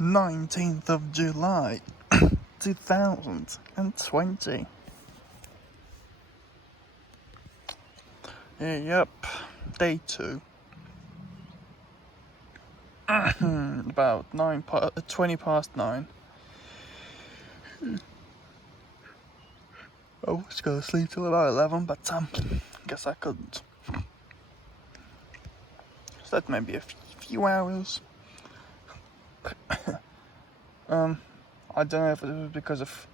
19th of July 2020. Yep, day 2. About 20 past 9. I was going to sleep till about 11, but guess I couldn't. So that may be a few hours. I don't know if it was because of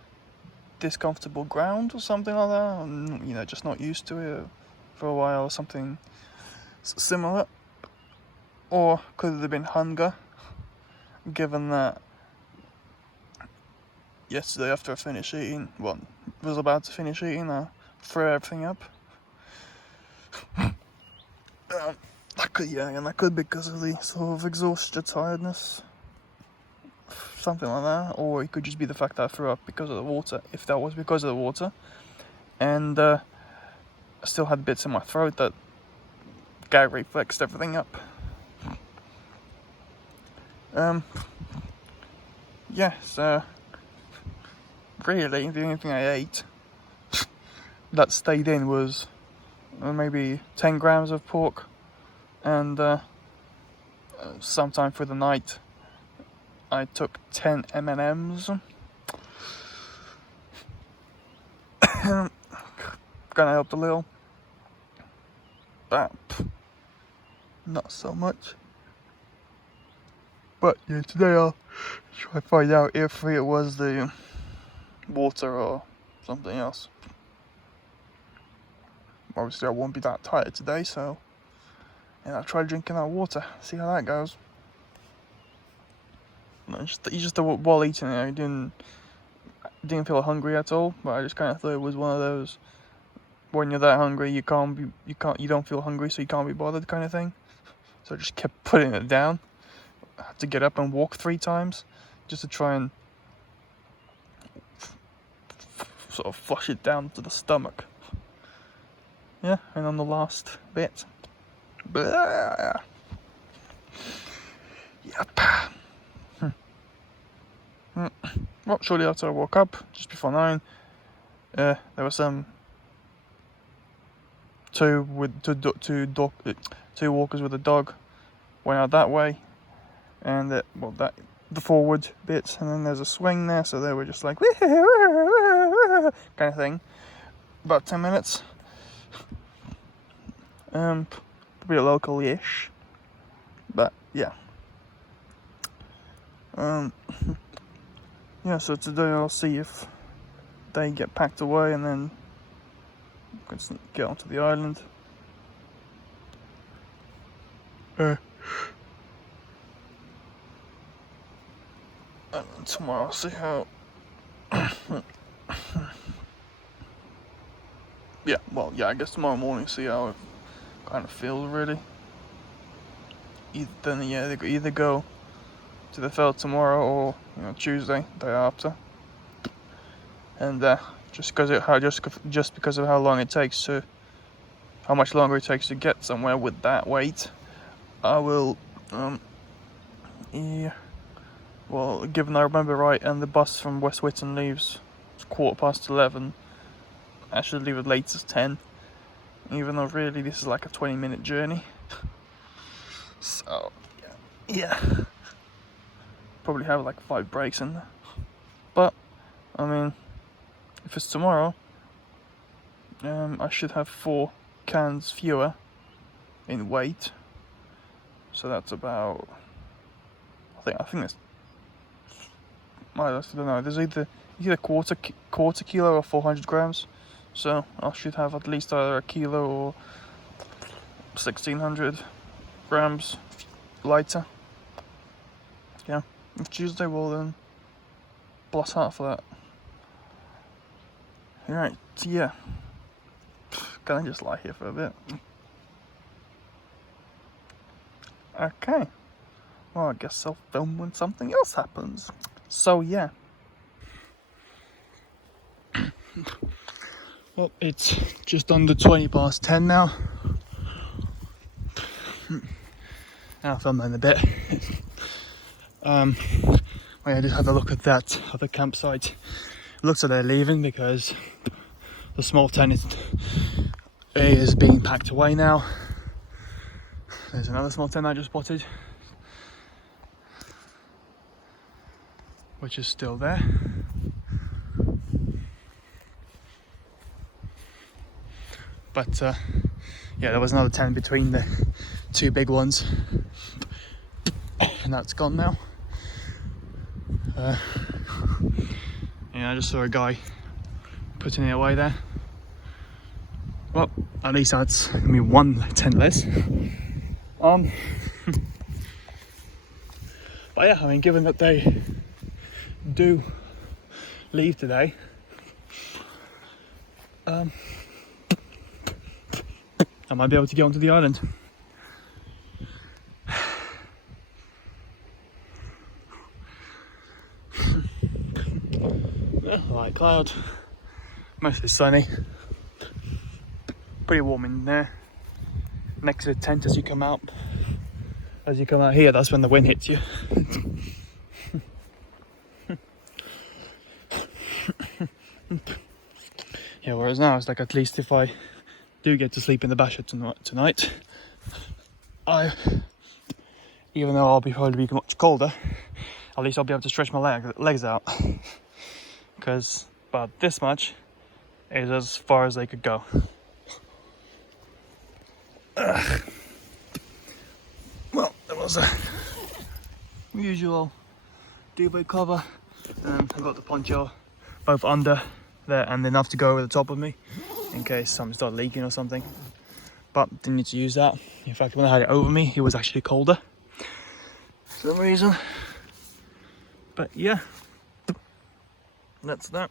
discomfortable ground or something like that, or, just not used to it for a while or something similar. Or could it have been hunger, given that yesterday after I finished eating, was about to finish eating, I threw everything up. That could be because of the sort of exhaustion, tiredness, something like that, or it could just be the fact that I threw up because of the water, if that was because of the water, and I still had bits in my throat that gag reflexed everything up. Really, the only thing I ate that stayed in was maybe 10 grams of pork, and sometime through the night I took 10 M&Ms. Kinda helped a little, but not so much. But yeah, today I'll try to find out if it was the water or something else. Obviously I won't be that tired today, so I'll try drinking that water, see how that goes. While eating it, I didn't feel hungry at all, but I just kind of thought it was one of those when you're that hungry you don't feel hungry, so you can't be bothered kind of thing. So I just kept putting it down. I had to get up and walk 3 times just to try and sort of flush it down to the stomach. Yeah, and on the last bit. Blah. Yep. Well, shortly after I woke up, just before 9, there were two walkers with a dog went out that way, and the forward bit, and then there's a swing there, so they were just like kind of thing. About 10 minutes. Probably local-ish, but yeah. Yeah, so today I'll see if they get packed away and then we can get onto the island. And tomorrow I'll see how I guess tomorrow morning see how it kind of feels really. They could either go to the fell tomorrow or Tuesday, day after, and just because of how much longer it takes to get somewhere with that weight, I will given I remember right, and the bus from Wensleydale leaves 11:15, I should leave at latest 10, even though really this is like a 20-minute journey. So yeah, probably have like 5 breaks in there. But I mean, if it's tomorrow, I should have 4 cans fewer in weight. So that's about, I think that's, I don't know. There's either quarter kilo or 400 grams. So I should have at least either a kilo or 1,600 grams lighter. Yeah, if Tuesday will then bless out for that. Alright, so yeah. Can I just lie here for a bit? Okay. Well, I guess I'll film when something else happens. So yeah. Well, it's just under 20 past 10 now. I'll film that in a bit. I just had a look at that other campsite. It looks like they're leaving because the small tent is being packed away now. There's another small tent I just spotted, which is still there. But yeah, there was another tent between the two big ones, and that's gone now. Yeah, I just saw a guy putting it away there. Well, at least that's one tent less. But yeah, I mean, given that they do leave today, I might be able to get onto the island. Light cloud, mostly sunny, pretty warm in there. Next to the tent as you come out. As you come out here, that's when the wind hits you. Yeah, whereas now it's like, at least if I do get to sleep in the basher tonight, even though I'll probably be much colder, at least I'll be able to stretch my legs out. Because about this much is as far as they could go. Well, there was a usual duvet cover, and I got the poncho both under there and enough to go over the top of me in case something started leaking or something. But didn't need to use that. In fact, when I had it over me, it was actually colder for some reason. But yeah, that's that.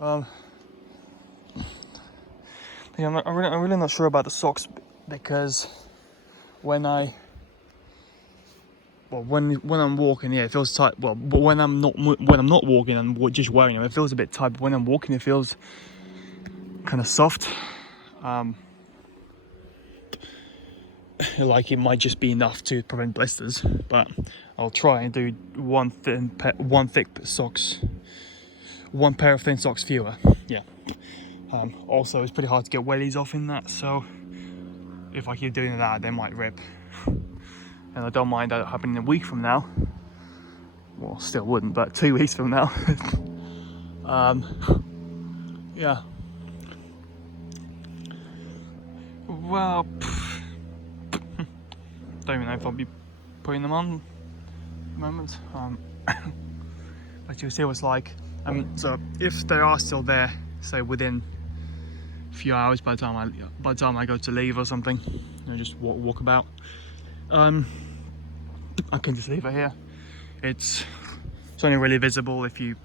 Yeah, I'm really not sure about the socks, because when I'm walking, yeah, it feels tight. Well, but when I'm not walking and just wearing them, it feels a bit tight. But when I'm walking, it feels kind of soft. Like it might just be enough to prevent blisters, but I'll try and do one thick socks, one pair of thin socks fewer. Yeah. Also, it's pretty hard to get wellies off in that, so if I keep doing that, they might rip. And I don't mind that happening a week from now. Well, still wouldn't, but 2 weeks from now. Yeah. Well, don't even know if I'll be putting them on at the moment. But you'll see what it's like. So if they are still there, say within a few hours, by the time I go to leave or something, just walk about, I can just leave it here. It's only really visible if you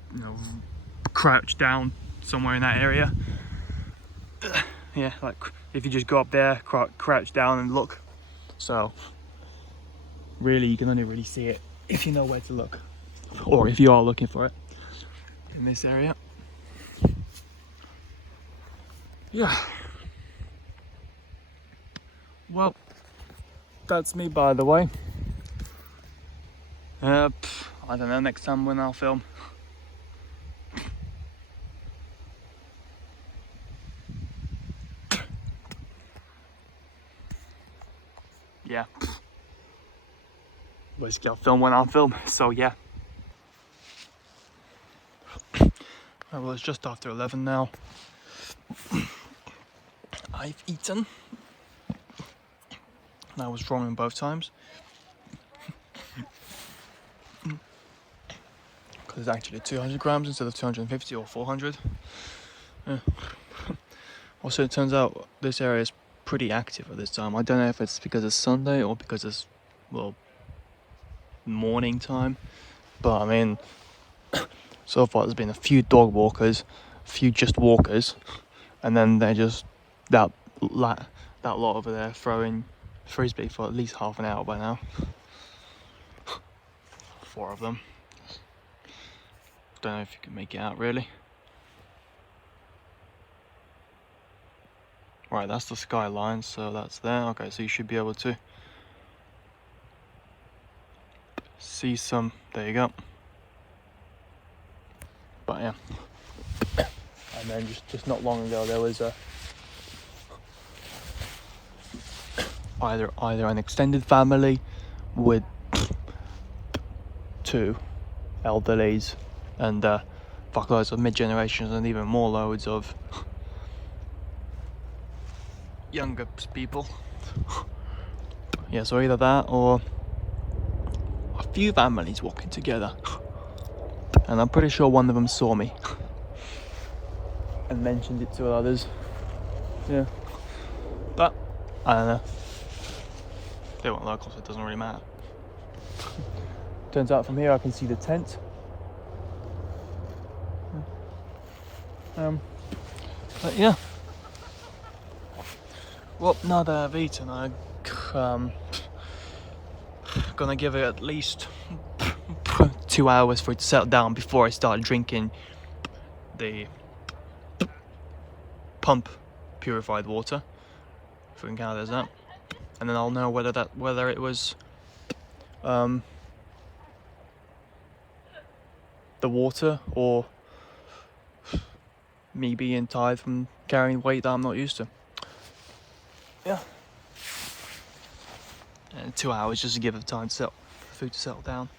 crouch down somewhere in that area. Yeah, like if you just go up there, crouch down and look. So really, you can only really see it if you know where to look, or if you are looking for it in this area. Yeah. Well, that's me, by the way. I don't know, next time when I'll film. Yeah. Basically, I'll film when I'll film, so yeah. Well, it's just after 11 now. I've eaten. I was wrong in both times. Because it's actually 200 grams instead of 250 or 400. Yeah. Also, it turns out this area is pretty active at this time. I don't know if it's because it's Sunday or because it's, well, morning time. But I mean, so far there's been a few dog walkers, a few just walkers, and then they're just that lot over there throwing frisbee for at least half an hour by now. 4 of them. Don't know if you can make it out really. Right, that's the skyline, so that's there. Okay, so you should be able to see some. There you go. But yeah, and then just not long ago there was either an extended family with 2 elderlies and fuckloads of mid-generations and even more loads of younger people. Yeah, so either that or a few families walking together, and I'm pretty sure one of them saw me and mentioned it to others. Yeah, but I don't know, they weren't local, so it doesn't really matter. Turns out from here I can see the tent. But yeah, well, now that I've eaten, I'm gonna give it at least 2 hours for it to settle down before I start drinking the pump purified water, if we can count it as that, and then I'll know whether it was the water or me being tired from carrying weight that I'm not used to. Yeah. And 2 hours just to give it time for food to settle down.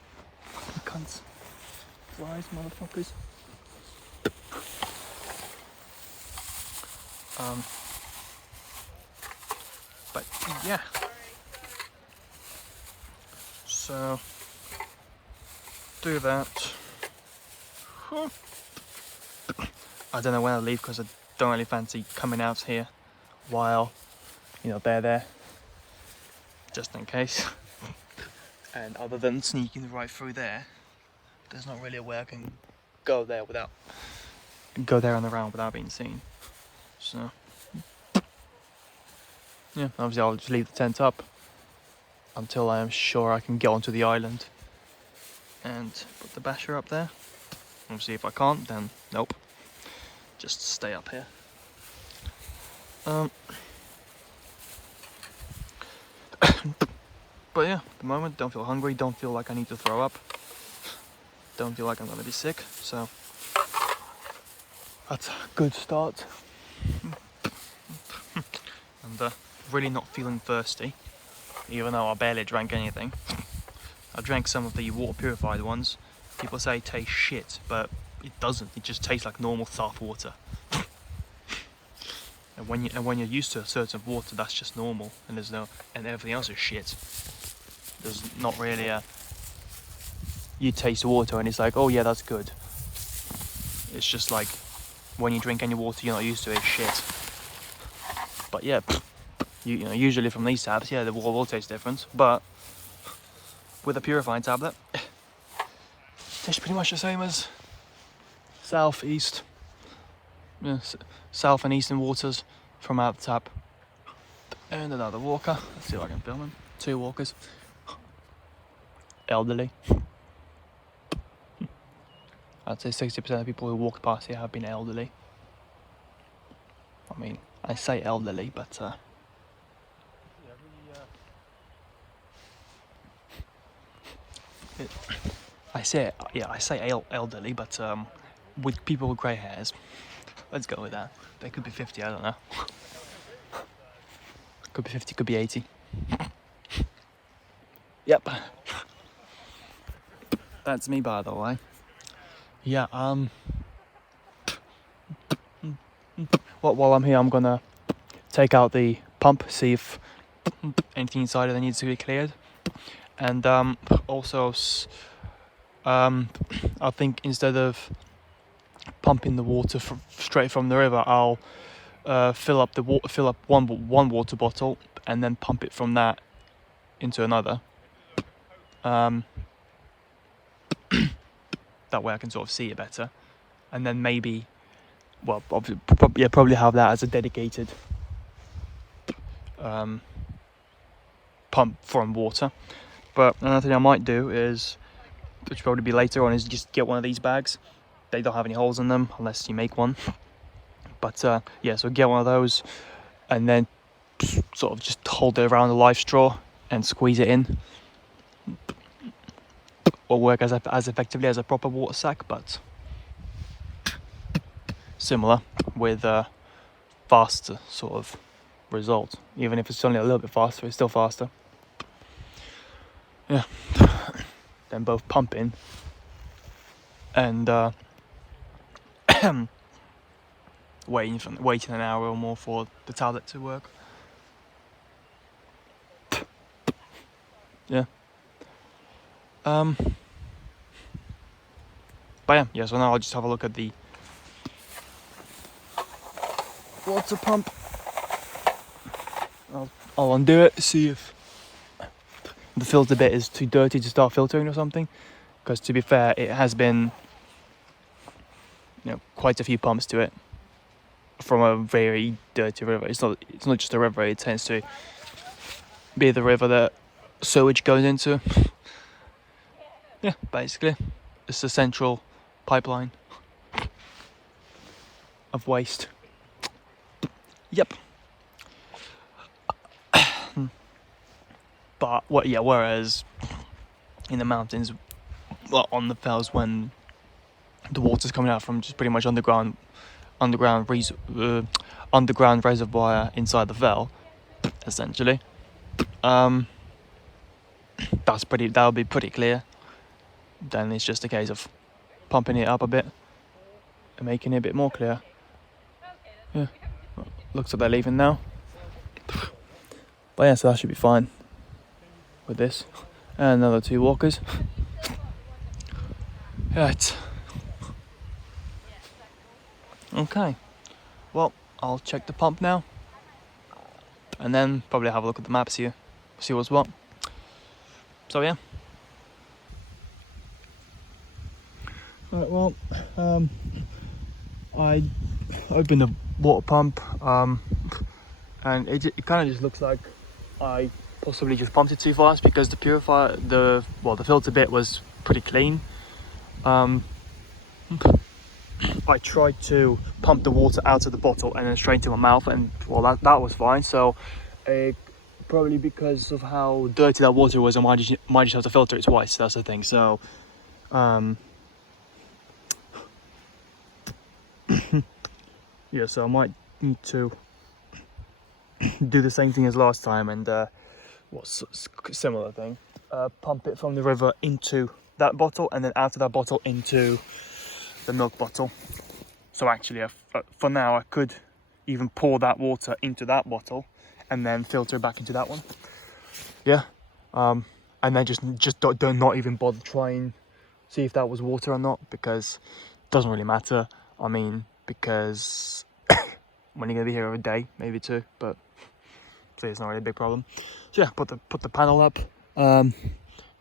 Cunts. Flies, motherfuckers. But yeah. So do that. I don't know when I'll leave because I don't really fancy coming out here while, they're there, just in case. And other than sneaking right through there's not really a way I can go there and around without being seen. So yeah, obviously I'll just leave the tent up until I am sure I can get onto the island and put the basher up there. Obviously if I can't, then nope, just stay up here. But yeah, at the moment, don't feel hungry, don't feel like I need to throw up, don't feel like I'm gonna be sick, so that's a good start. And really not feeling thirsty, even though I barely drank anything. I drank some of the water purified ones. People say it tastes shit, but it doesn't. It just tastes like normal soft water. And when you're used to a certain water, that's just normal, and and everything else is shit. There's not really you taste water and it's like, oh yeah, that's good. It's just like when you drink any water you're not used to, it's shit. But yeah, usually from these taps, yeah, the water will taste different, but with a purifying tablet, it tastes pretty much the same as south and eastern waters from out the tap. And another walker. Let's see if I can film him. 2 walkers. Elderly. I'd say 60% of people who walk past here have been elderly. I mean, I say elderly, but I say elderly, but with people with grey hairs. Let's go with that. They could be 50, I don't know. Could be 50, could be 80. Yep. That's me, by the way. Yeah, while I'm here, I'm gonna take out the pump, see if anything inside it needs to be cleared. And also, I think instead of pumping the water straight from the river, I'll fill up one water bottle and then pump it from that into another. That way I can sort of see it better, and then maybe, probably have that as a dedicated pump from water. But another thing I might do is, which will probably be later on, is just get one of these bags. They don't have any holes in them unless you make one. But yeah, so get one of those and then sort of just hold it around the life straw and squeeze it in. or work as effectively as a proper water sack, but similar with a faster sort of result. Even if it's only a little bit faster, it's still faster. Yeah. Then both pumping and waiting an hour or more for the tablet to work. Yeah. But yeah, so now I'll just have a look at the water pump. I'll undo it, see if the filter bit is too dirty to start filtering or something. Because to be fair, it has been, quite a few pumps to it from a very dirty river. It's not just a river, it tends to be the river that sewage goes into. Yeah, basically, it's the central pipeline of waste. Yep. But whereas in the mountains, well, on the fells, when the water's coming out from just pretty much underground reservoir inside the fell, essentially, that'll be pretty clear. Then it's just a case of pumping it up a bit and making it a bit more clear. Yeah, looks like they're leaving now. But yeah, so that should be fine with this. And another 2 walkers. Right. Okay. Well, I'll check the pump now. And then probably have a look at the map, see what's what. So yeah. Right, well, I opened the water pump, and it kind of just looks like I possibly just pumped it too fast, because the purifier, the filter bit was pretty clean. I tried to pump the water out of the bottle and then straight into my mouth, and that was fine. So probably because of how dirty that water was, I might just have to filter it twice. That's the thing. So yeah, so I might need to do the same thing as last time, and similar thing, pump it from the river into that bottle, and then out of that bottle into the milk bottle. So actually, for now, I could even pour that water into that bottle and then filter it back into that one. Yeah, and then just don't not even bother trying see if that was water or not, because it doesn't really matter. I mean, because when you're gonna be here every day, maybe 2, but so it's not really a big problem. So yeah, put the panel up.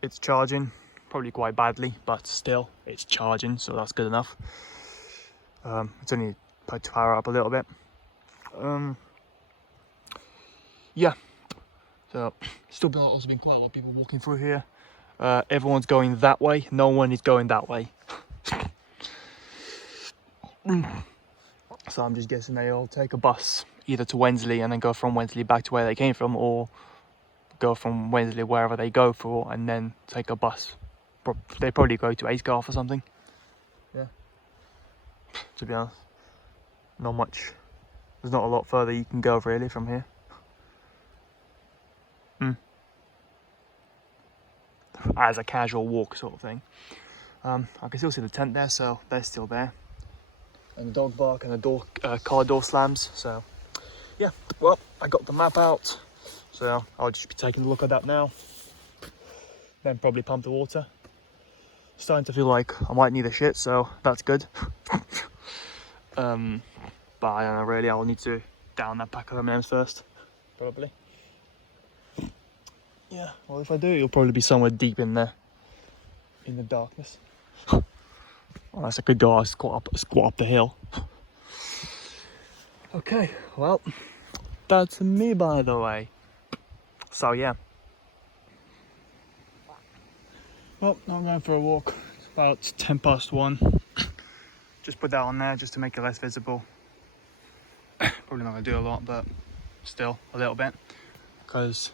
It's charging, probably quite badly, but still it's charging, so that's good enough. It's only put to power up a little bit. Yeah, so still also been quite a lot of people walking through here. Everyone's going that way, no one is going that way. So I'm just guessing they'll take a bus either to Wensleydale and then go from Wensleydale back to where they came from, or go from Wensleydale wherever they go for and then take a bus. They probably go to Aysgarth or something. Yeah. To be honest, not much. There's not a lot further you can go really from here. As a casual walk sort of thing. I can still see the tent there, so they're still there. And the dog bark and the car door slams. So yeah, well, I got the map out, so I'll just be taking a look at that now. Then probably pump the water. Starting to feel like I might need a shit, so that's good. But I don't know really, I'll need to down that pack of M&Ms first, probably. Yeah, well, if I do, it'll probably be somewhere deep in there, in the darkness. Unless I could go squat up the hill. Okay, well, that's me, by the way. So yeah. Well, now I'm going for a walk. It's about 1:10. Just put that on there just to make it less visible. Probably not gonna do a lot, but still a little bit, because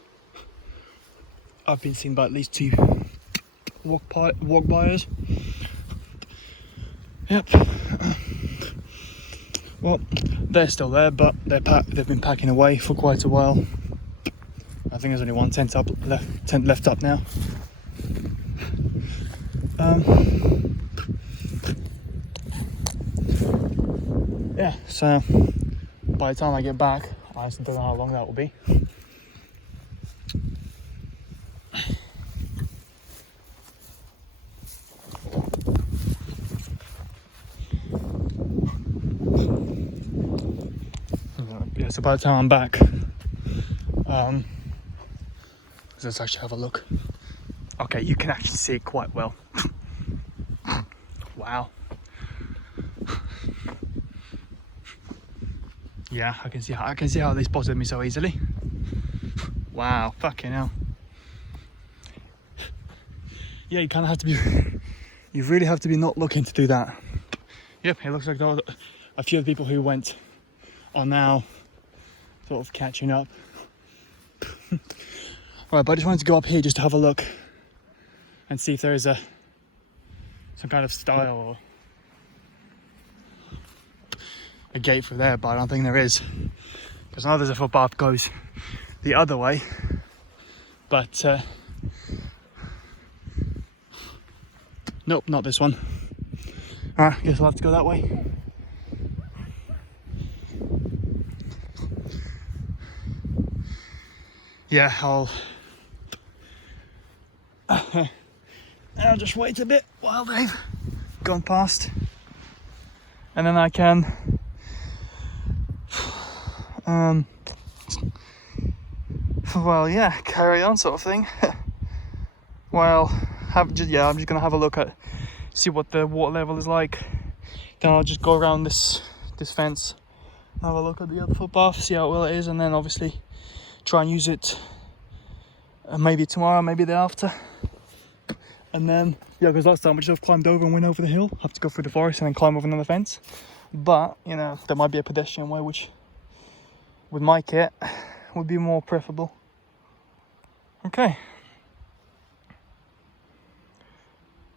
I've been seen by at least walk by us. Yep. Well, they're still there, but they've been packing away for quite a while. I think there's only one tent left up now. Yeah, so by the time I get back, I just don't know how long that will be. Yeah, so by the time I'm back, let's actually have a look. Okay, you can actually see it quite well. Wow. Yeah, I can see how they spotted me so easily. Wow, fucking hell. Yeah, you kind of have to be. You really have to be not looking to do that. Yep, it looks like a few of the people who went are now sort of catching up. Alright, but I just wanted to go up here just to have a look and see if there is some kind of stile or a gate through there, but I don't think there is, because I know there's a footpath goes the other way, but nope, not this one. Alright, guess I'll have to go that way. Yeah, I'll just wait a bit while they've gone past, and then I can well, yeah, carry on sort of thing. Well, I'm just gonna have a look at, see what the water level is like. Then I'll just go around this fence, have a look at the other footpath, see how well it is, and then obviously try and use it maybe tomorrow, maybe the after. And then, yeah, because last time I just climbed over and went over the hill. I have to go through the forest and then climb over another fence. But, you know, there might be a pedestrian way, which with my kit would be more preferable. Okay.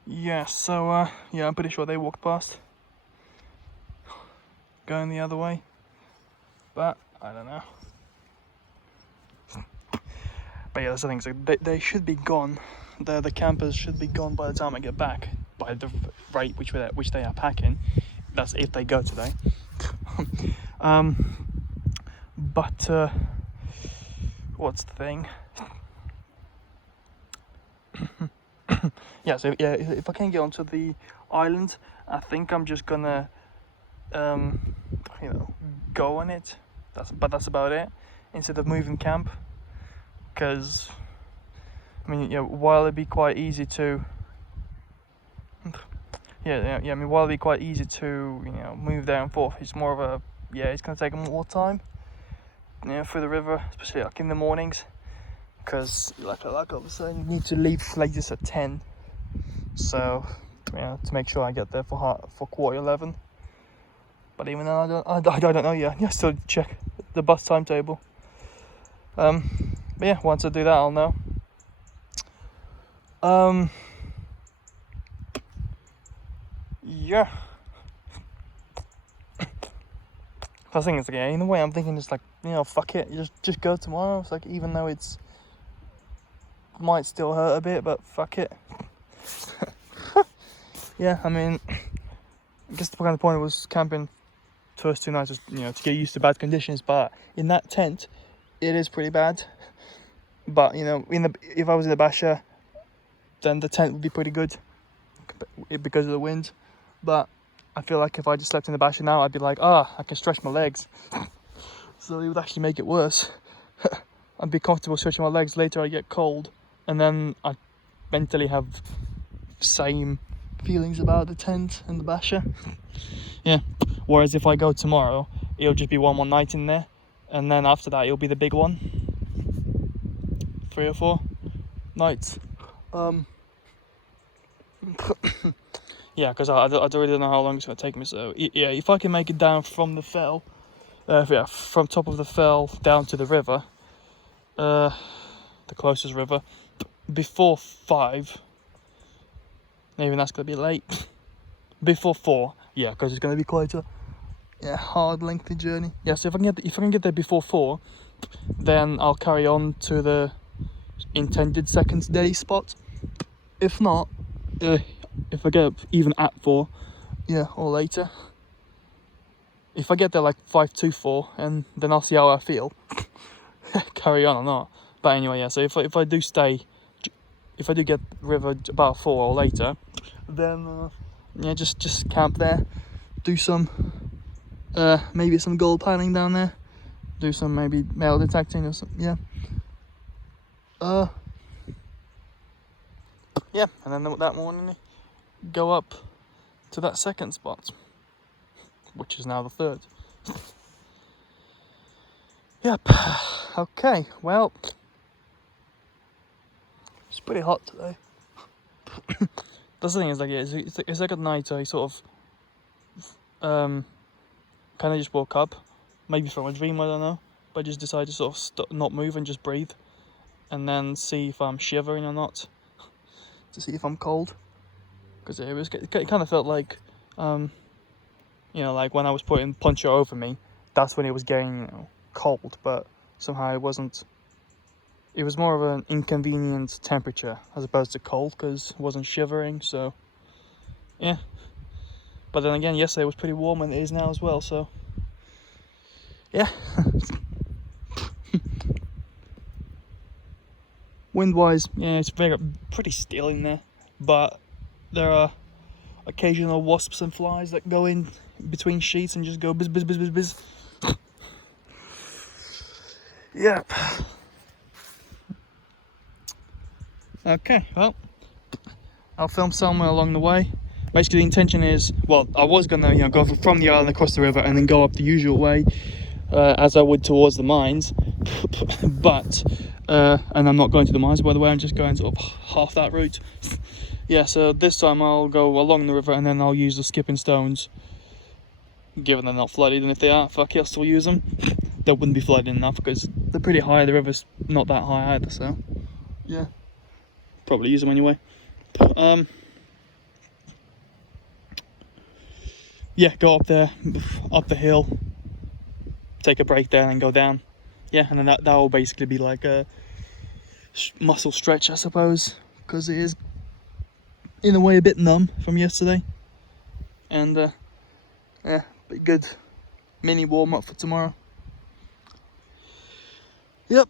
Yeah, so, yeah, I'm pretty sure they walked past. Going the other way. But, I don't know. But yeah, that's the thing, so they should be gone. The campers should be gone by the time I get back, by the rate which they are packing. That's if they go today. But what's the thing? Yeah, so yeah, if I can get onto the island, I think I'm just gonna go on it. That's about it. Instead of moving camp, because I mean, yeah, while it'd be quite easy to, while it'd be quite easy to, move there and forth, it's more of a, it's gonna take more time, through the river, especially like in the mornings, because like I was saying, you need to leave latest at 10, so to make sure I get there for 11:15. But even then, I don't know yet. I still check the bus timetable. But yeah, once I do that, I'll know. Yeah. The thing is, in a way, I'm thinking just like, fuck it, just go tomorrow. It's like, even though it's might still hurt a bit, but fuck it. Yeah, I mean, I guess the kind of point was camping first 2 nights was, to get used to bad conditions. But in that tent, it is pretty bad. But if I was in the Basha, then the tent would be pretty good because of the wind. But I feel like if I just slept in the Basha now, I'd be like, I can stretch my legs. So it would actually make it worse. I'd be comfortable stretching my legs. Later I get cold, and then I mentally have same feelings about the tent and the Basha. Yeah. Whereas if I go tomorrow, it'll just be one more night in there, and then after that it'll be the big one. 3 or 4 nights. Yeah, because I really don't know how long it's going to take me. So yeah, if I can make it down from the fell, from top of the fell down to the river, the closest river, before 5, Maybe that's gonna be late. Before 4, yeah, because it's gonna be quite a hard, lengthy journey. Yeah, so if I can get there before 4, then I'll carry on to the intended second day spot. If not, if I get up even at 4, yeah, or later. If I get there like 5 to 4, and then I'll see how I feel. Carry on or not. But anyway, yeah. So if I do get river about 4 or later, then yeah, just camp there, do some maybe some gold panning down there, do some maybe metal detecting or something. Yeah. Yeah, and then that morning go up to that second spot, which is now the third. Yep. Okay. Well, it's pretty hot today. That's the thing, is like, yeah, it's like at night I sort of kind of just woke up, maybe from a dream, I don't know, but I just decided to sort of not move and just breathe, and then see if I'm shivering or not, to see if I'm cold, because it kind of felt like, like when I was putting Poncho over me, that's when it was getting cold, but somehow it wasn't. It was more of an inconvenient temperature as opposed to cold, because it wasn't shivering, so yeah. But then again, yesterday was pretty warm, and it is now as well, so yeah. Wind-wise, yeah, it's pretty still in there, but there are occasional wasps and flies that go in between sheets and just go buzz, buzz, buzz, buzz, buzz. Yep. Okay, well, I'll film somewhere along the way. Basically, the intention is, well, I was gonna, go from the island across the river and then go up the usual way, as I would towards the mines, but and I'm not going to the mines, by the way. I'm just going sort of half that route. Yeah, so this time I'll go along the river and then I'll use the skipping stones, given they're not flooded, and if they are, fuck it, I'll still use them. They wouldn't be flooded enough because they're pretty high. The river's not that high either, so yeah, probably use them anyway. Yeah, go up there, up the hill, take a break there and go down. Yeah, and then that will basically be like a muscle stretch, I suppose, because it is in a way a bit numb from yesterday, and yeah, be good mini warm up for tomorrow. Yep.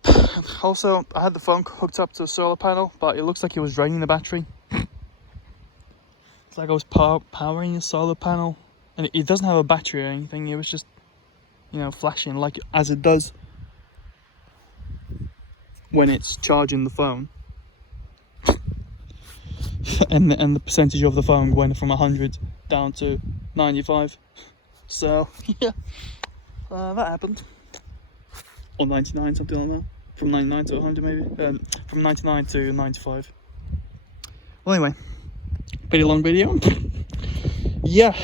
Also, I had the phone hooked up to a solar panel, but it looks like it was draining the battery. It's like I was powering a solar panel, and it doesn't have a battery or anything. It was just, flashing like as it does when it's charging the phone. and the percentage of the phone went from 100 down to 95. So yeah, that happened. Or 99, something like that. From 99 to 100 maybe. From 99 to 95. Well, anyway, pretty long video. Yeah.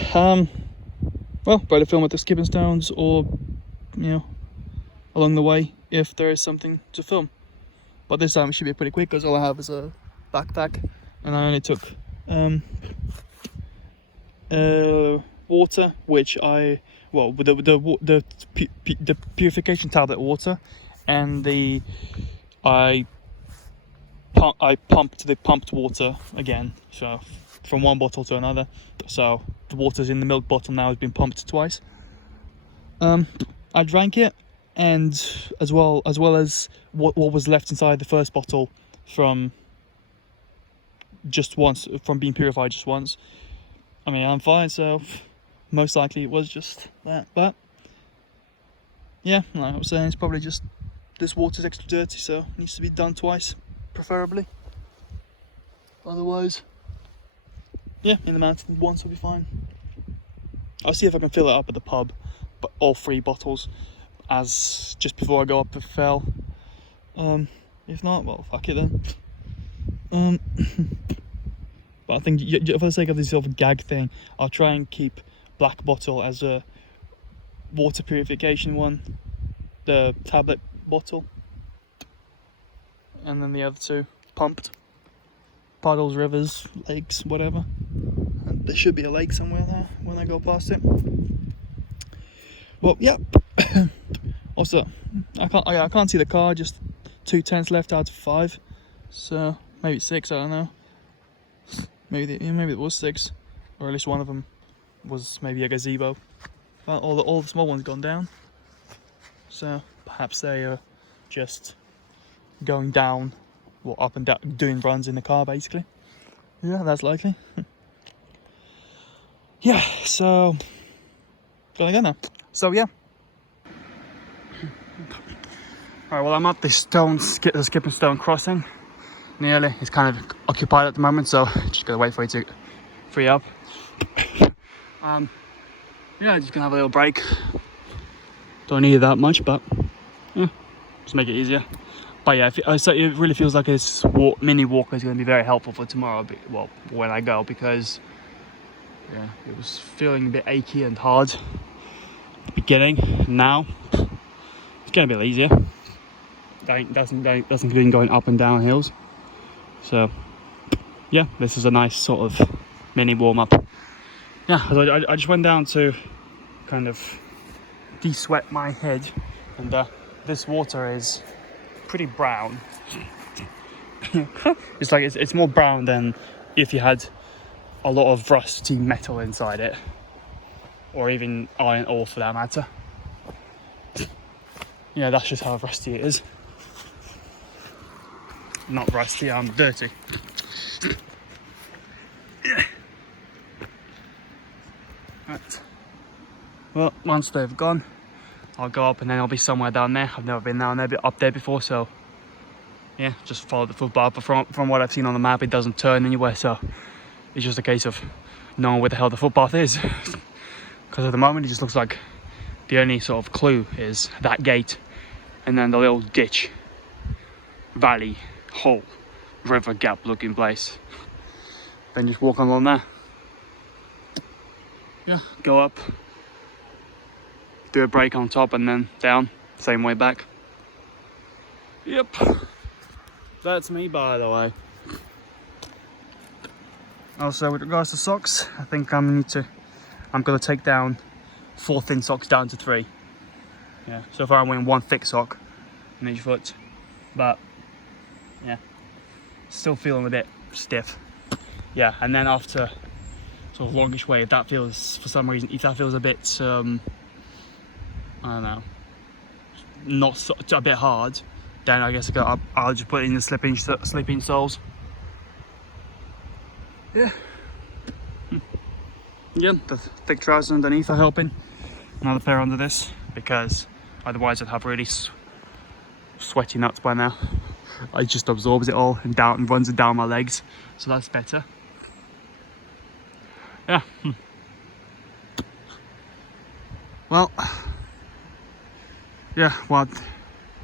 Well, better film with the skipping stones, or along the way if there is something to film. But this time it should be pretty quick because all I have is a backpack, and I only took water, which the purification tablet water, and I pumped the pumped water again, so from one bottle to another. So the water's in the milk bottle now has been pumped twice. I drank it, and as well as what was left inside the first bottle from being purified just once. I mean, I'm fine, so most likely it was just that. But yeah, like I was saying, it's probably just this water's extra dirty, so it needs to be done twice, preferably. Otherwise, yeah, in the mountain once will be fine. I'll see if I can fill it up at the pub, but all 3 bottles, as just before I go up if it fell. If not, well, fuck it then. But I think for the sake of this sort of gag thing, I'll try and keep black bottle as a water purification one, the tablet bottle, and then the other 2 pumped. puddles, rivers, lakes, whatever. And there should be a lake somewhere there when I go past it. Well, yep. Also, I can't see the car. Just 2 tents left out of 5. So maybe 6. I don't know. Maybe it was 6, or at least one of them was maybe a gazebo. But all the small ones gone down. So perhaps they are just going down, well, up and down, doing runs in the car basically. Yeah, that's likely. Yeah, so gonna go now. So yeah. Alright, well, I'm at the skipping stone crossing. Nearly. It's kind of occupied at the moment, so just gotta wait for it to free up. Yeah, just gonna have a little break. Don't need it that much, but yeah, just make it easier. But yeah, so it really feels like this mini walk is gonna be very helpful for tomorrow. Well, when I go, because yeah, it was feeling a bit achy and hard at the beginning. Now it's getting a bit easier. That's including going up and down hills. So yeah, this is a nice sort of mini warm up. Yeah, so I just went down to kind of de-sweat my head, and this water is pretty brown. It's more brown than if you had a lot of rusty metal inside it, or even iron ore for that matter. Yeah, that's just how rusty it is. Not rusty, I'm dirty. Right. Well, once they've gone, I'll go up and then I'll be somewhere down there. I've never been down there, up there before, so yeah, just follow the footpath. But from what I've seen on the map, it doesn't turn anywhere, so it's just a case of knowing where the hell the footpath is. Because at the moment, it just looks like the only sort of clue is that gate, and then the little ditch, valley, hole, river gap looking place. Then just walk along there. Yeah, go up, do a break on top, and then down, same way back. Yep, that's me, by the way. Also, with regards to socks, I think I'm gonna take down 4 thin socks down to 3. Yeah, so far I'm wearing 1 thick sock on each foot, but yeah, still feeling a bit stiff. Yeah, and then after sort of longish way, if that feels, for some reason, if that feels a bit, I don't know, a bit hard, then I guess I'll just put in the sleeping soles. Yeah. Yeah, the thick trousers underneath are helping. Another pair under this, because otherwise I'd have really sweaty nuts by now. It just absorbs it all and runs it down my legs, so that's better. Yeah. Well, yeah. Well,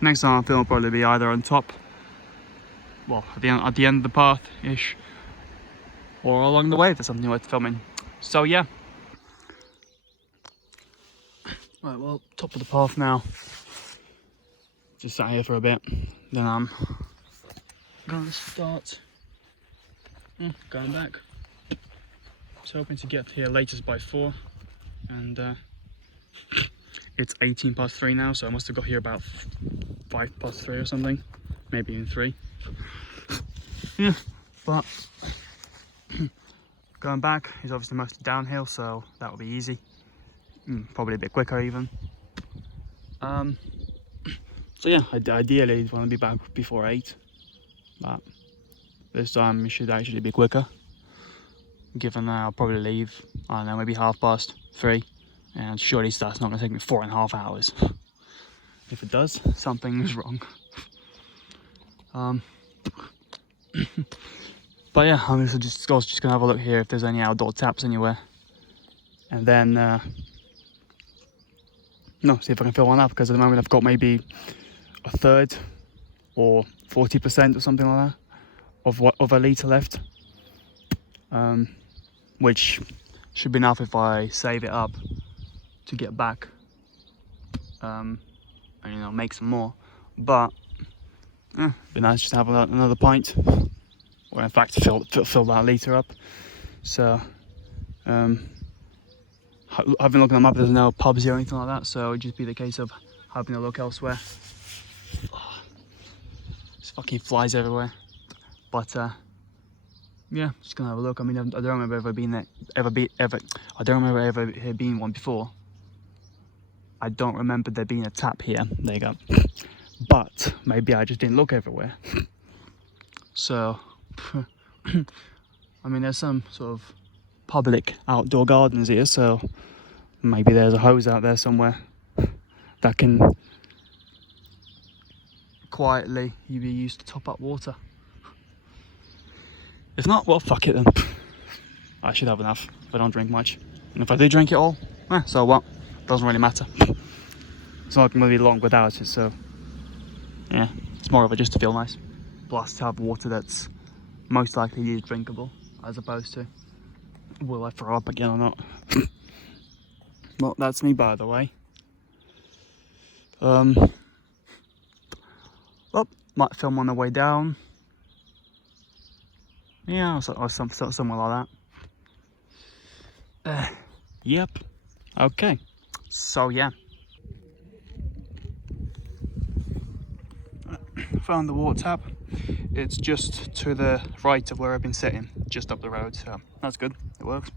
next time I film will probably be either on top, well, at the end of the path ish, or along the way if there's something worth filming. So yeah. Right, well, top of the path now. Just sat here for a bit. Then I'm gonna start going back. So hoping to get here latest by 4, and it's 18 past 3 now, so I must have got here about 5 past 3 or something, maybe even 3. Yeah, but going back is obviously mostly downhill, so that will be easy. Probably a bit quicker even. So yeah, ideally I'd want to be back before 8, but this time it should actually be quicker, given that I'll probably leave, I don't know, maybe 3:30, and surely that's not going to take me 4.5 hours. If it does, something is wrong. But yeah, I'm just going to have a look here if there's any outdoor taps anywhere, and then see if I can fill one up, because at the moment I've got maybe 1/3 or 40% or something like that of a litre left, which should be enough if I save it up to get back, and make some more. But it'd be nice just to have another pint or in fact fill that litre up. So I've been looking at the map, there's no pubs here or anything like that, so it'd just be the case of having a look elsewhere. There's fucking flies everywhere. But yeah, just gonna have a look. I mean, I don't remember ever being there, I don't remember ever being one before. I don't remember there being a tap here. There you go. But maybe I just didn't look everywhere. So, I mean, there's some sort of public outdoor gardens here, so maybe there's a hose out there somewhere that can quietly be used to top up water. If not, well, fuck it then. I should have enough if I don't drink much. And if I do drink it all, so what? Doesn't really matter. It's not going to be long without it, so yeah, it's more of a just to feel nice. Plus to have water that's most likely is drinkable, as opposed to will I throw up again or not. Well, that's me, by the way. Well, might film on the way down. Yeah, or somewhere like that. Yep. Okay. So yeah. Found the water tap. It's just to the right of where I've been sitting, just up the road. So that's good. It works.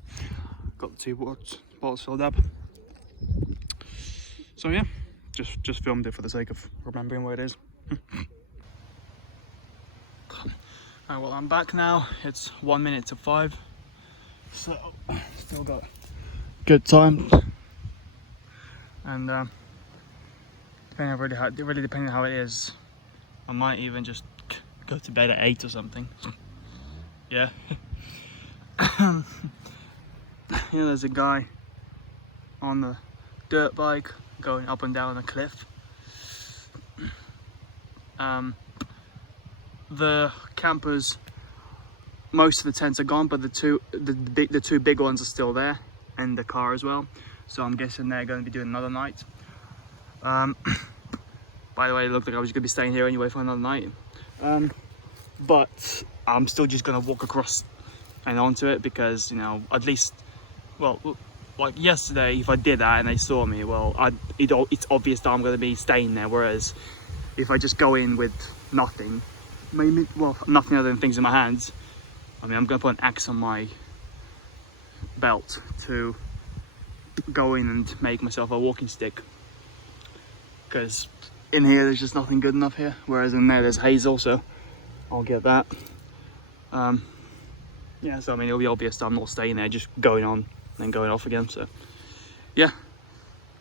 Got the 2 bottles filled up. So yeah, just filmed it for the sake of remembering where it is. Alright, well, I'm back now. It's 1 minute to 5, so still got good time. And really depending on how it is, I might even just go to bed at 8 or something. Yeah. Yeah, there's a guy on the dirt bike going up and down a cliff. The campers, most of the tents are gone, but the two big ones are still there, and the car as well. So I'm guessing they're going to be doing another night. By the way, it looked like I was going to be staying here anyway for another night. But I'm still just going to walk across and onto it because, you know, at least, well, like yesterday, if I did that and they saw me, well, it's obvious that I'm going to be staying there. Whereas if I just go in with nothing, maybe, well, nothing other than things in my hands, I mean, I'm going to put an axe on my belt to go in and make myself a walking stick. Because in here, there's just nothing good enough here. Whereas in there, there's hazel, so I'll get that. Yeah, so I mean, it'll be obvious that I'm not staying there, just going on and then going off again. So yeah,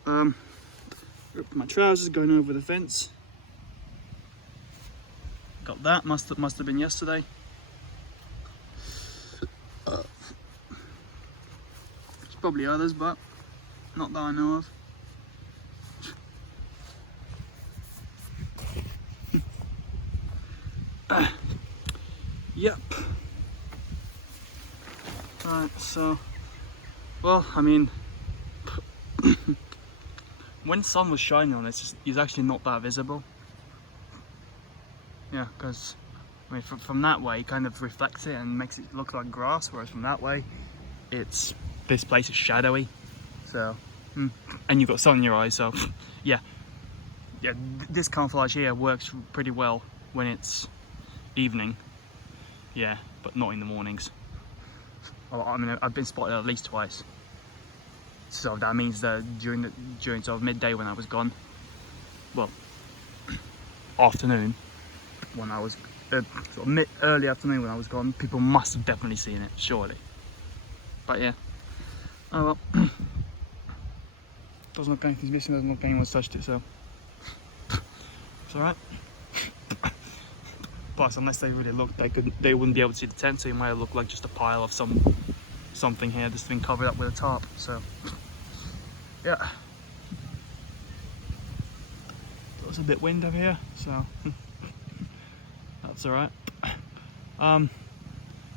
my trousers going over the fence. Got that. Must have been yesterday. There's probably others, but not that I know of. Yep. Right, so, well, I mean, when the sun was shining on it, it's actually not that visible. Yeah, because, I mean, from that way, it kind of reflects it and makes it look like grass, whereas from that way, this place is shadowy. So, and you've got sun in your eyes, so, yeah, this camouflage here works pretty well when it's evening. Yeah, but not in the mornings. I mean, I've been spotted at least twice. So that means that during sort of midday when I was gone, well, afternoon when I was sort of early afternoon when I was gone, people must have definitely seen it, surely. But yeah, oh well. Doesn't look like anything's missing. Doesn't look like anyone's touched it, so it's all right. Plus, unless they really looked, they wouldn't be able to see the tent, so it might look like just a pile of something here that's been covered up with a tarp. So yeah, it's a bit wind over here, so that's all right.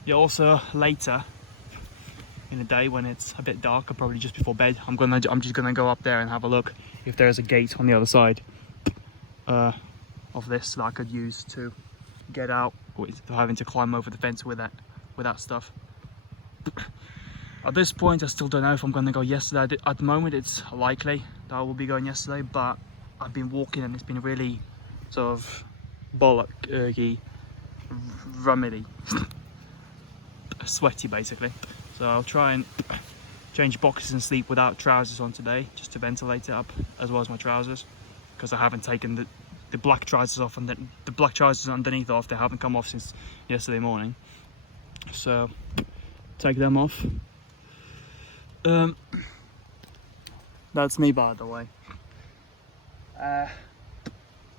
Yeah, also later in the day when it's a bit darker, probably just before bed, I'm just gonna go up there and have a look if there's a gate on the other side of this that I could use to get out having to climb over the fence with that stuff. At this point, I still don't know if I'm going to go yesterday. At the moment, it's likely that I will be going yesterday, but I've been walking and it's been really sort of bollocky, rummedy, sweaty basically. So I'll try and change boxes and sleep without trousers on today, just to ventilate it up, as well as my trousers, because I haven't taken the black trousers off, and the black trousers underneath off. They haven't come off since yesterday morning, so take them off. That's me, by the way.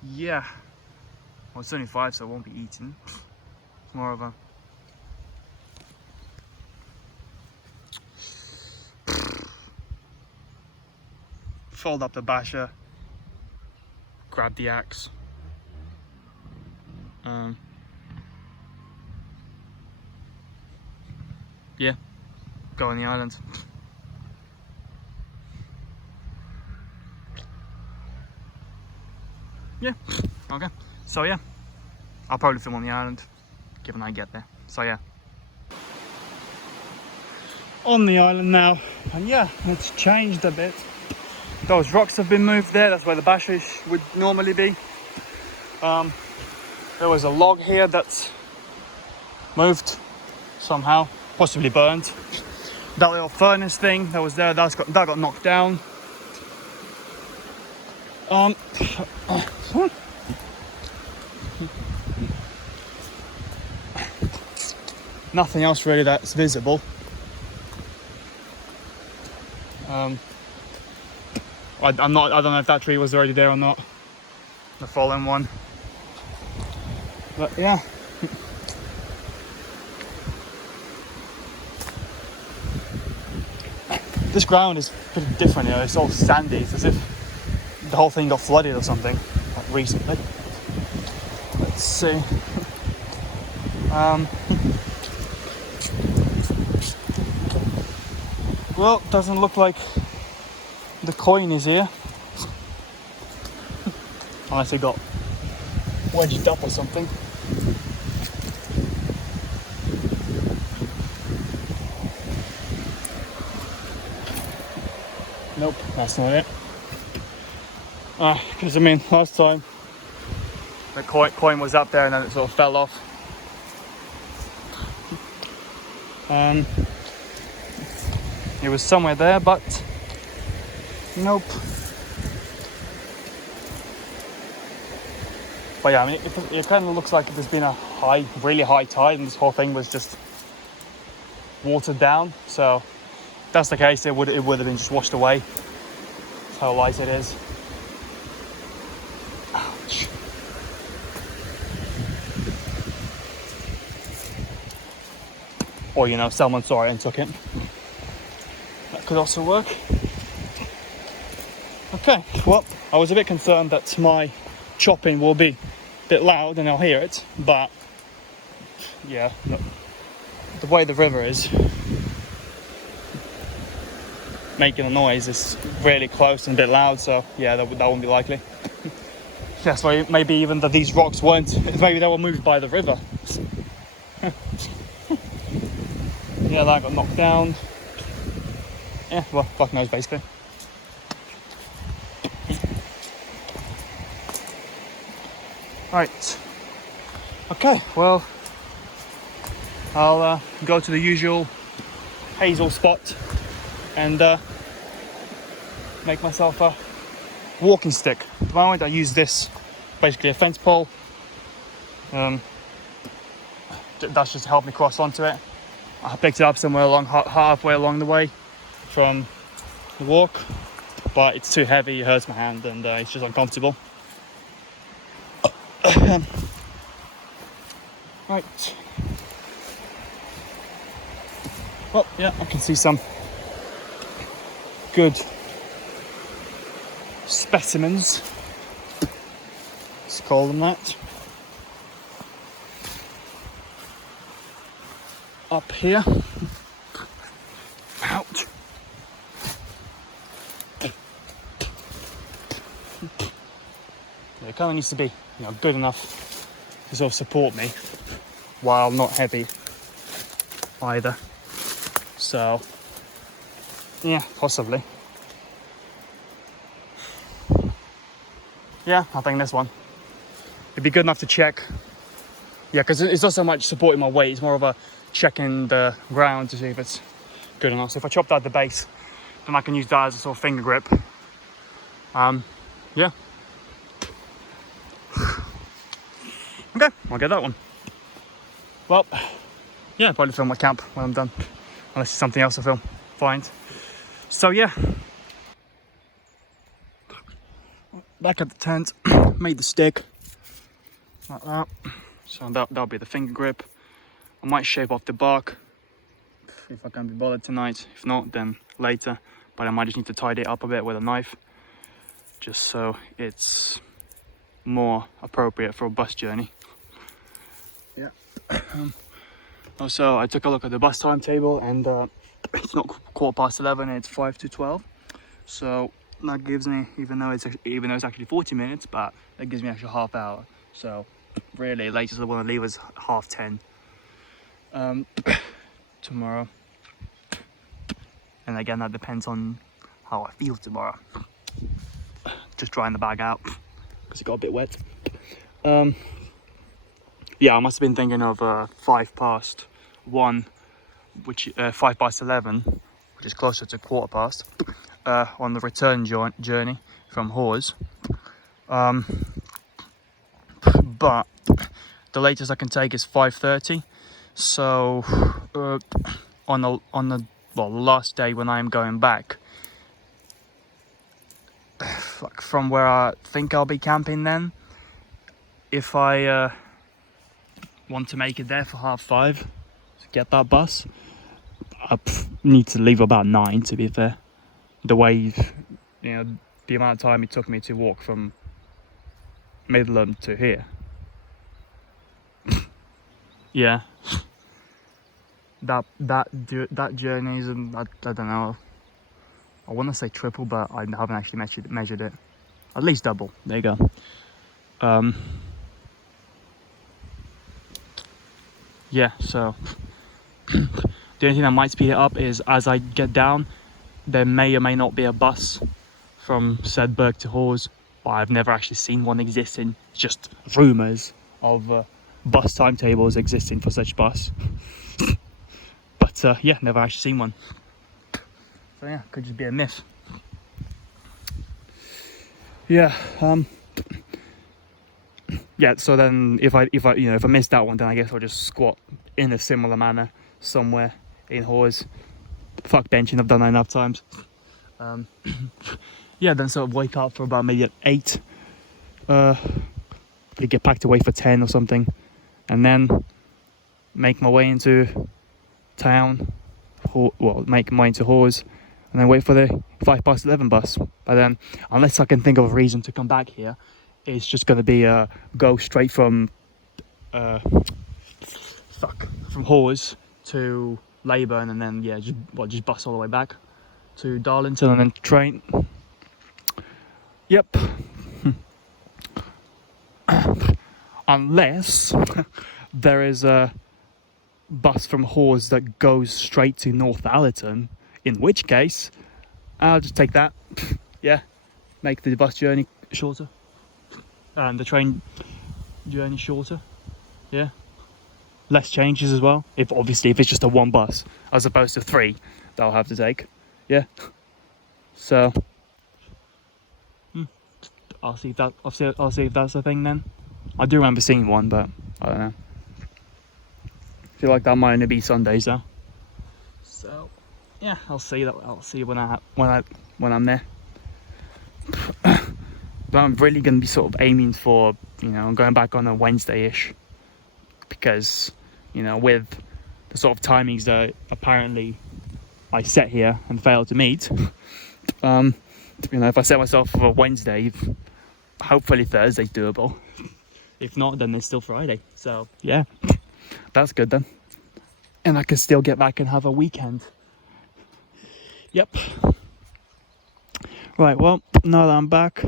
Yeah, well, it's only 5, so I won't be eating. It's more of a fold up the basher, grab the axe, yeah, go on the island. Yeah, okay, so yeah, I'll probably film on the island given I get there. So yeah, on the island now, and yeah, it's changed a bit. Those rocks have been moved there. That's where the basher would normally be. There was a log here that's moved somehow, possibly burned. That little furnace thing that was there, that got knocked down. Nothing else really that's visible. I don't know if that tree was already there or not, the fallen one. But yeah. This ground is pretty different, you know, it's all sandy. It's as if the whole thing got flooded or something, like recently. Let's see. Well, doesn't look like the coin is here. Unless it got wedged up or something. Nope, that's not it. Because I mean, last time the coin was up there and then it sort of fell off. It was somewhere there, but nope. But yeah, I mean, it kind of looks like there's been a really high tide, and this whole thing was just watered down. So if that's the case, it would have been just washed away. That's how light it is. Ouch. Or, you know, someone saw it and took it. That could also work. Okay, well, I was a bit concerned that my chopping will be a bit loud and I'll hear it, but yeah, no, the way the river is making a noise is really close and a bit loud, so yeah, that wouldn't be likely. That's why maybe even that these rocks maybe they were moved by the river. Yeah, that got knocked down. Yeah, well, fuck knows basically. Right. Okay, well, I'll go to the usual hazel spot and make myself a walking stick. At the moment I use this, basically a fence pole. That's just to help me cross onto it. I picked it up somewhere halfway along the way from the walk, but it's too heavy, it hurts my hand, and it's just uncomfortable. Right. Well, yeah, I can see some good specimens, let's call them that, up here. Ouch. It kind of needs to be, you know, good enough to sort of support me. while not heavy either. So yeah, possibly. Yeah, I think this one. It'd be good enough to check. Yeah, because it's not so much supporting my weight, it's more of a checking the ground to see if it's good enough. So if I chopped out the base, then I can use that as a sort of finger grip. Yeah. Okay, I'll get that one. Well, yeah, probably film my camp when I'm done. Unless it's something else to film. Find. So yeah. Back at the tent, made the stick. Like that. So that'll be the finger grip. I might shave off the bark if I can be bothered tonight. If not, then later. But I might just need to tidy it up a bit with a knife, just so it's more appropriate for a bus journey. Yeah. Also, I took a look at the bus timetable, and it's not 11:15, it's 5 to 12. So that gives me, even though it's actually 40 minutes, but that gives me actually half hour. So really, latest I want to leave is 10:30 tomorrow. And again, that depends on how I feel tomorrow. Just drying the bag out because it got a bit wet. Yeah, I must have been thinking of 1:05, which 11:05, which is closer to 1:15, on the return journey from Hawes. But the latest I can take is 5:30. So on the last day when I am going back, from where I think I'll be camping then, if I want to make it there for 5:30 to get that bus, I need to leave about 9, to be fair. The way, the amount of time it took me to walk from Midland to here. Yeah. That journey is, I don't know, I want to say triple, but I haven't actually measured it. At least double. There you go. Yeah, so the only thing that might speed it up is as I get down, there may or may not be a bus from Sedberg to Hawes, but I've never actually seen one existing. It's just rumours of bus timetables existing for such bus. But yeah, never actually seen one. So yeah, could just be a myth. Yeah. Yeah. So then, if I miss that one, then I guess I'll just squat in a similar manner somewhere in Hawes. Fuck benching, I've done that enough times. Yeah, then sort of wake up for about maybe at 8. Get packed away for 10 or something, and then make my way into town. Make my way into Hawes, and then wait for the 11:05 bus. But then, unless I can think of a reason to come back here, it's just going to be go straight from Hawes to Leyburn, and then just bus all the way back to Darlington, and then train. Yep. Unless there is a bus from Hawes that goes straight to North Allerton, in which case I'll just take that. Yeah, make the bus journey shorter and the train journey shorter. Yeah, less changes as well, if it's just a one bus as opposed to 3 that I'll have to take. Yeah, so I'll see if that's a thing then. I do remember seeing one, but I don't know. I feel like that might only be Sundays though. So yeah, I'll see when I'm there. But I'm really going to be sort of aiming for, going back on a Wednesday-ish, because with the sort of timings that apparently I set here and failed to meet, if I set myself for Wednesday, hopefully Thursday's doable. If not, then there's still Friday. So yeah, that's good then. And I can still get back and have a weekend. Yep. Right, well, now that I'm back,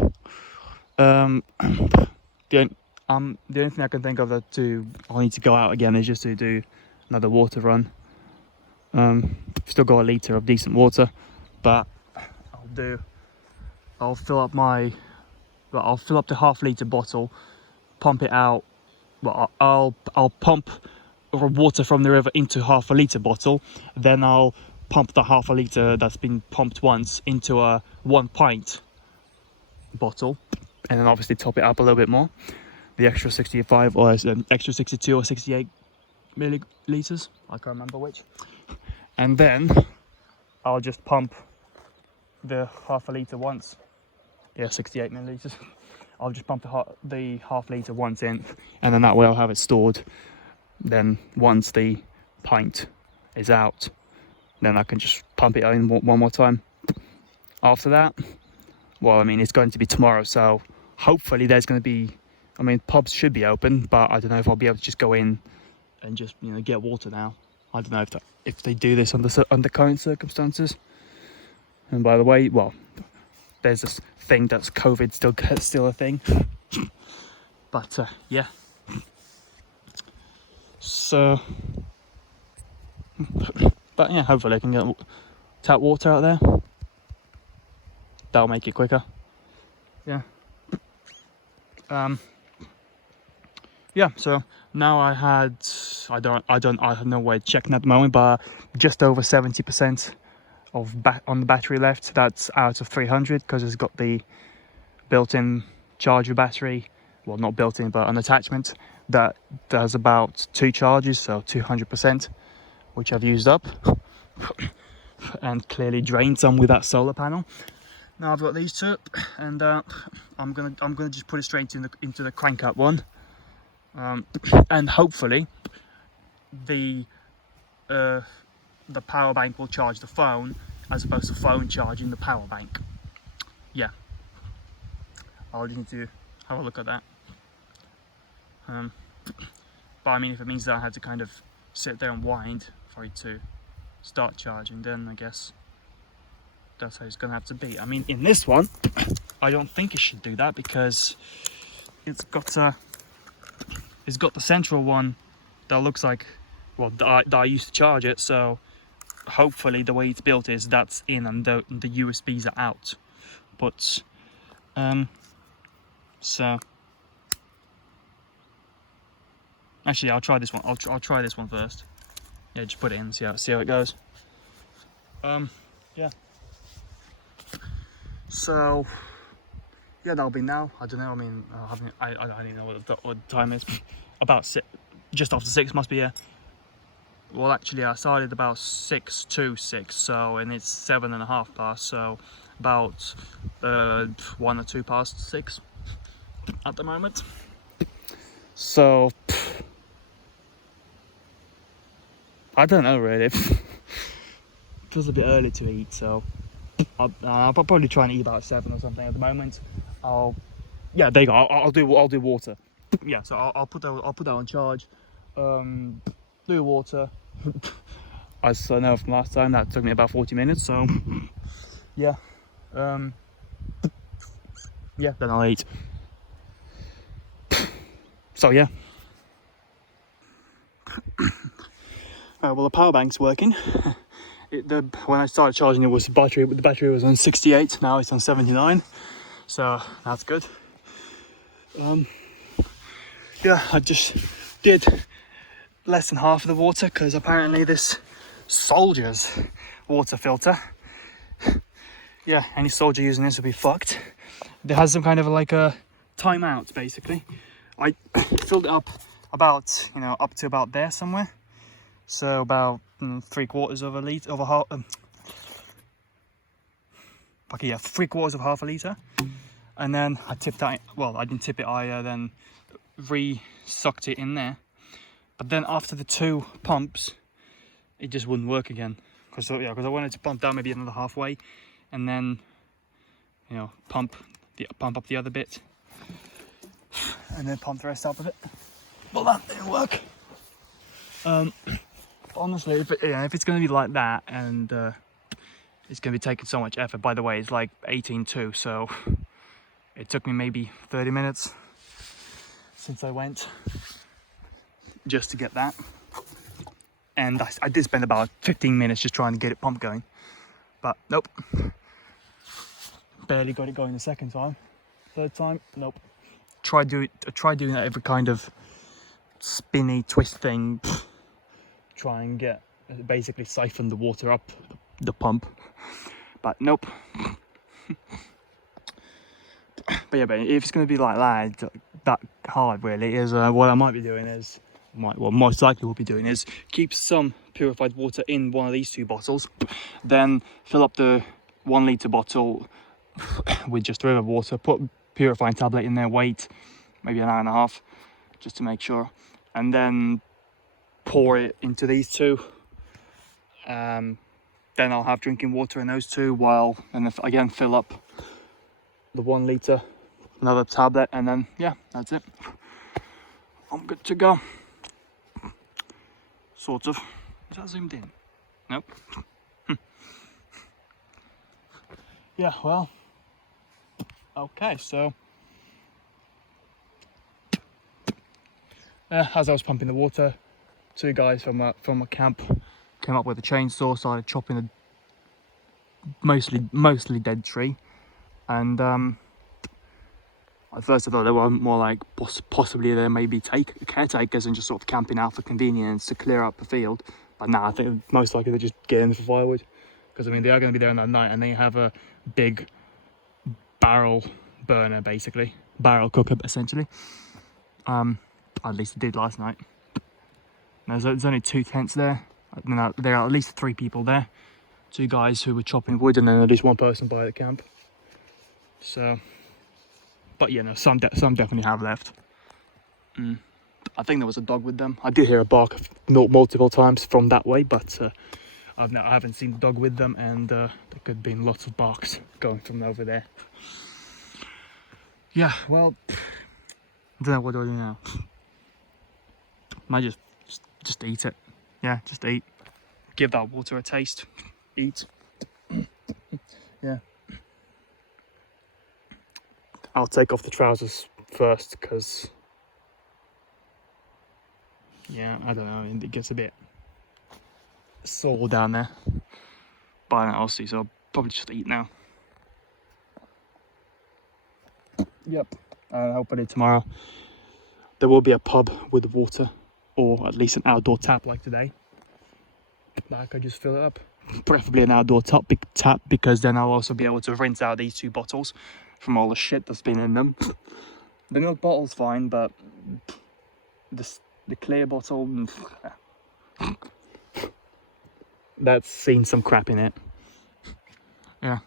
The only thing I can think of I'll need to go out again is just to do another water run. Still got a litre of decent water, but I'll fill up the half-litre bottle, pump it out. Well, I'll pump water from the river into half a litre bottle, then I'll pump the half a litre that's been pumped once into a 1 pint bottle, and then obviously top it up a little bit more, the extra 65 or extra 62 or 68 millilitres, I can't remember which, and then I'll just pump the half a litre once. Yeah, 68 millilitres. I'll just pump the half litre once in, and then that way I'll have it stored. Then once the pint is out, then I can just pump it in one more time. After that, well, I mean, it's going to be tomorrow, so hopefully there's going to be, I mean, pubs should be open, but I don't know if I'll be able to just go in and just, you know, get water now. I don't know if they do this under current circumstances. And by the way, well, there's this thing that's COVID still a thing. But yeah. So, but yeah, hopefully I can get tap water out there. That'll make it quicker. Yeah. Yeah. So now I have no way of checking at the moment, but just over 70% on the battery left. That's out of 300 because it's got the built-in charger battery. Well, not built-in, but an attachment that does about 2 charges, so 200%, which I've used up and clearly drained some with that solar panel. Now I've got these two, and I'm gonna just put it straight into the crank up one, and hopefully the power bank will charge the phone as opposed to phone charging the power bank. Yeah, I'll just need to have a look at that. But I mean, if it means that I had to kind of sit there and wind for it to start charging, then I guess that's how it's gonna have to be. I mean, in this one, I don't think it should do that because it's got the central one that looks like, well, that I used to charge it. So hopefully the way it's built is that's in and the USBs are out. But so actually, I'll try this one. I'll try this one first. Yeah, just put it in, see how it goes. Yeah. So yeah, that'll be now. I don't know. I mean, I don't even know what the time is. About just after 6 must be. Yeah. Well, actually, I started about 6 to 6, so, and it's 7.5 past. So about 1 or 2 past 6 at the moment. So I don't know really. It feels a bit early to eat, so I'll probably try and eat about 7 or something at the moment. Yeah, there you go. I'll do water. Yeah, so I'll put that on charge. Do water. As I know from last time, that took me about 40 minutes. So yeah, yeah, then I'll eat. So yeah. Well, the power bank's working. When I started charging it, the battery was on 68. Now it's on 79, so that's good. Yeah, I just did less than half of the water because apparently this soldier's water filter, yeah, any soldier using this will be fucked. It has some kind of like a timeout basically. I filled it up about, up to about there somewhere. So about 3/4 of a litre, of a half. Okay, yeah, 3/4 of half a litre, and then I tipped that. Well, I didn't tip it. I then re-sucked it in there. But then after the 2 pumps, it just wouldn't work again. Because I wanted to pump down maybe another halfway, and then pump up the other bit, and then pump the rest up of it. Well, that didn't work. Honestly, if it's going to be like that, and it's going to be taking so much effort. By the way, it's like 18:2, so it took me maybe 30 minutes. since I went, just to get that. And I did spend about 15 minutes just trying to get it pump going, but nope. Barely got it going the second time. Third time, nope. Try doing that every kind of spinny twist thing. Try and get basically siphon the water up the pump, but nope. But yeah, but if it's going to be like that hard, really, is what I might be doing is, most likely will be doing is keep some purified water in one of these 2 bottles, then fill up the 1 litre bottle with just river water, put purifying tablet in there, wait maybe an hour and a half just to make sure, and then pour it into these 2. Then I'll have drinking water in those 2 while, and again fill up the 1 litre, another tablet, and then yeah, that's it. I'm good to go. Sort of. Is that zoomed in? Nope. Yeah, well, okay, so as I was pumping the water, 2 guys from a camp came up with a chainsaw, started chopping a mostly dead tree, and at first I thought they were more like possibly there may be caretakers and just sort of camping out for convenience to clear up the field, but now I think most likely they're just getting for firewood, because I mean they are going to be there on that night, and they have a big barrel burner, basically barrel cooker essentially. At least it did last night. There's only 2 tents there. There are at least 3 people there, 2 guys who were chopping wood, and then at least 1 person by the camp. So, but yeah, no, some definitely have left. I think there was a dog with them. I did hear a bark multiple times from that way, but I haven't seen the dog with them, and there could have been lots of barks going from over there. Yeah, well, I don't know, what do I do now? Might just eat it. Yeah, just eat. Give that water a taste. Eat. Yeah. I'll take off the trousers first, because yeah, I don't know, it gets a bit sore down there. But I'll see, so I'll probably just eat now. Yep. Hopefully tomorrow there will be a pub with water, or at least an outdoor tap like today, that I could just fill it up. Preferably an outdoor tap, because then I'll also be able to rinse out these 2 bottles from all the shit that's been in them. The milk bottle's fine, but the clear bottle, that's seen some crap in it. Yeah.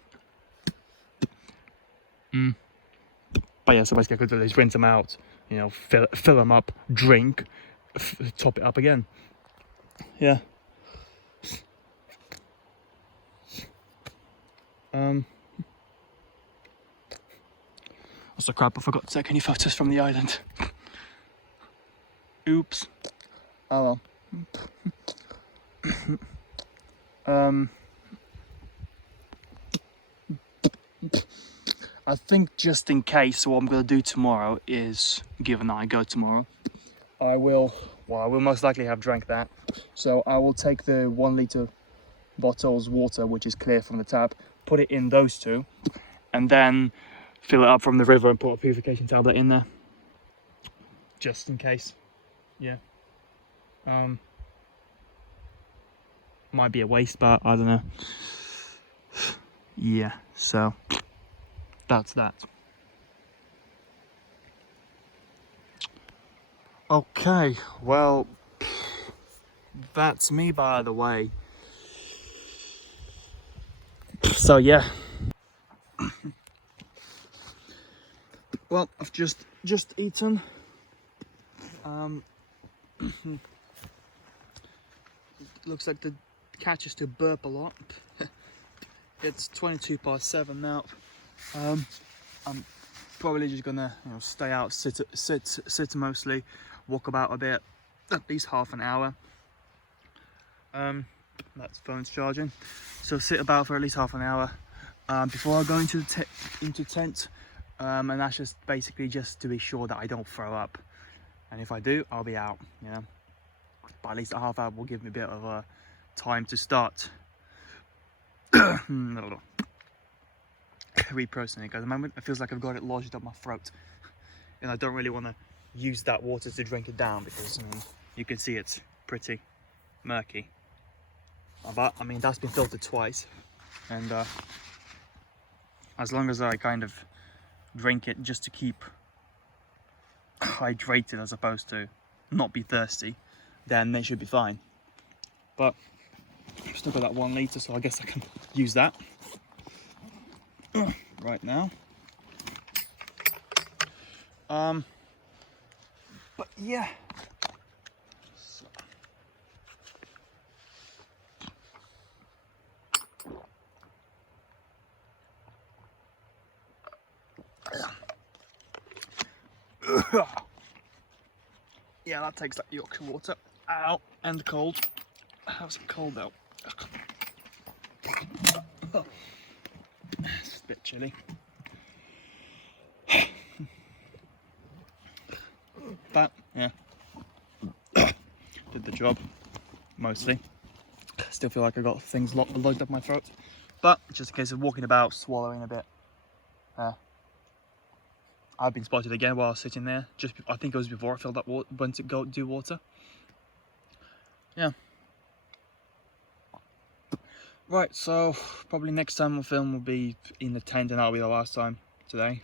But yeah, so basically I could do is rinse them out, you know, fill them up, drink, top it up again. Yeah. Also crap, I forgot to take any photos from the island. Oops. Oh well. I think just in case, what I'm going to do tomorrow is, given that I go tomorrow, I will most likely have drank that. So I will take the 1 litre bottles water, which is clear from the tap, put it in those 2, and then fill it up from the river and put a purification tablet in there. Just in case. Yeah. Might be a waste, but I don't know. Yeah, so that's that. Okay, well, that's me, by the way. So yeah. Well, I've just eaten. Looks like the cat is to burp a lot. It's 7:22 now. I'm probably just gonna, stay out, sit mostly, walk about a bit, at least half an hour. That's phone's charging. So sit about for at least half an hour before I go into tent. And that's just basically just to be sure that I don't throw up. and if I do, I'll be out, you know. But at least a half hour will give me a bit of time to start reprocessing it. At the moment, it feels like I've got it lodged up my throat, and I don't really want to use that water to drink it down because you can see it's pretty murky. But I mean, that's been filtered twice, and as long as I kind of drink it just to keep hydrated as opposed to not be thirsty, then they should be fine. But I've still got that 1 litre, so I guess I can use that right now. But yeah. Yeah, that takes that Yorkshire water out and cold. How's it cold out? It's a bit chilly. But yeah, did the job mostly. Still feel like I got things lodged up my throat, but just a case of walking about, swallowing a bit. I've been spotted again while I was sitting there. I think it was before I filled up went to go do water. Yeah. Right, so probably next time we'll film will be in the tent, and that'll be the last time today.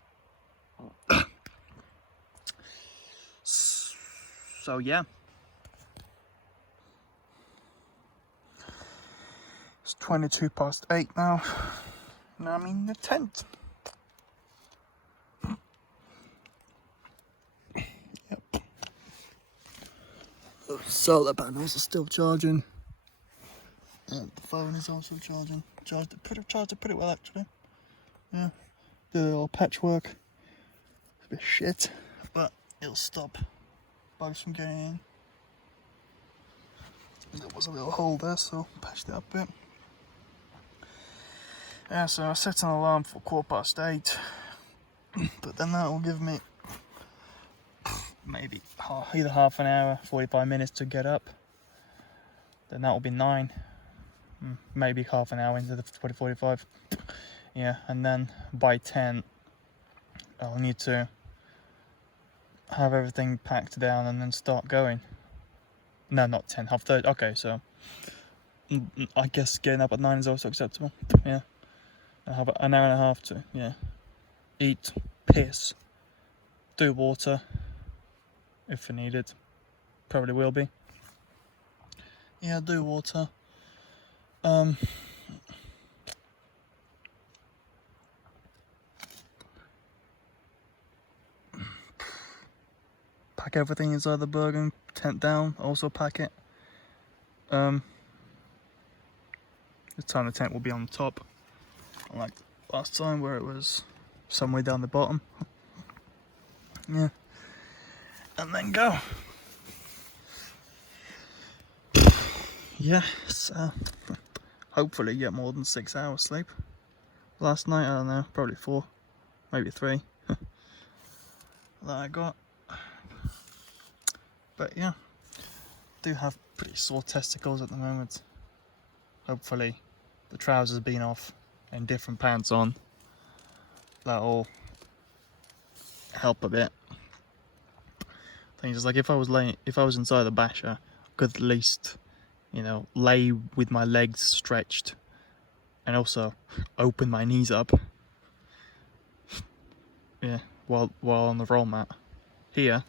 So yeah. It's 8:22 now. Now I'm in the tent. Yep. The solar panels are still charging. And the phone is also charging. Charged it pretty well actually. Yeah. The little patchwork. It's a bit shit, but it'll stop bugs from getting in. There was a little hole there, so patched it up a bit. Yeah, so I set an alarm for 8:15, but then that will give me maybe either half an hour, 45 minutes to get up. Then that will be 9, maybe half an hour into the 45. Yeah, and then by 10, I'll need to have everything packed down and then start going. No, not 10, 30. Okay, so I guess getting up at 9 is also acceptable. Yeah. I have an hour and a half to, eat, piss, do water, if needed. Probably will be. Yeah, do water. Pack everything inside the Bergen, tent down, also pack it. This time the tent will be on the top. Unlike last time where it was somewhere down the bottom. Yeah. And then go. Yeah, so hopefully get more than 6 hours sleep. Last night, I don't know, probably 4, maybe 3 that I got. But yeah, do have pretty sore testicles at the moment. Hopefully the trousers being off and different pants on, that'll help a bit. Things is like if I was inside the basher, I could at least, lay with my legs stretched and also open my knees up. Yeah, while on the roll mat. Here,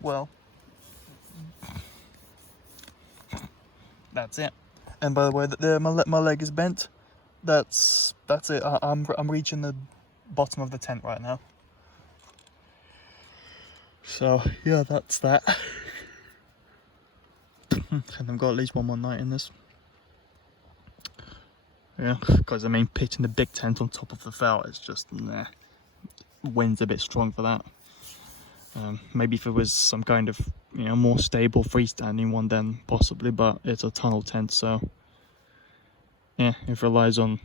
well, that's it. And by the way, my leg is bent. That's it. I'm reaching the bottom of the tent right now. So yeah, that's that. And I've got at least one more night in this. Yeah, because I mean, pitching the big tent on top of the felt is just nah. Wind's a bit strong for that. Maybe if it was some kind of more stable freestanding one, then possibly. But it's a tunnel tent, so yeah, it relies on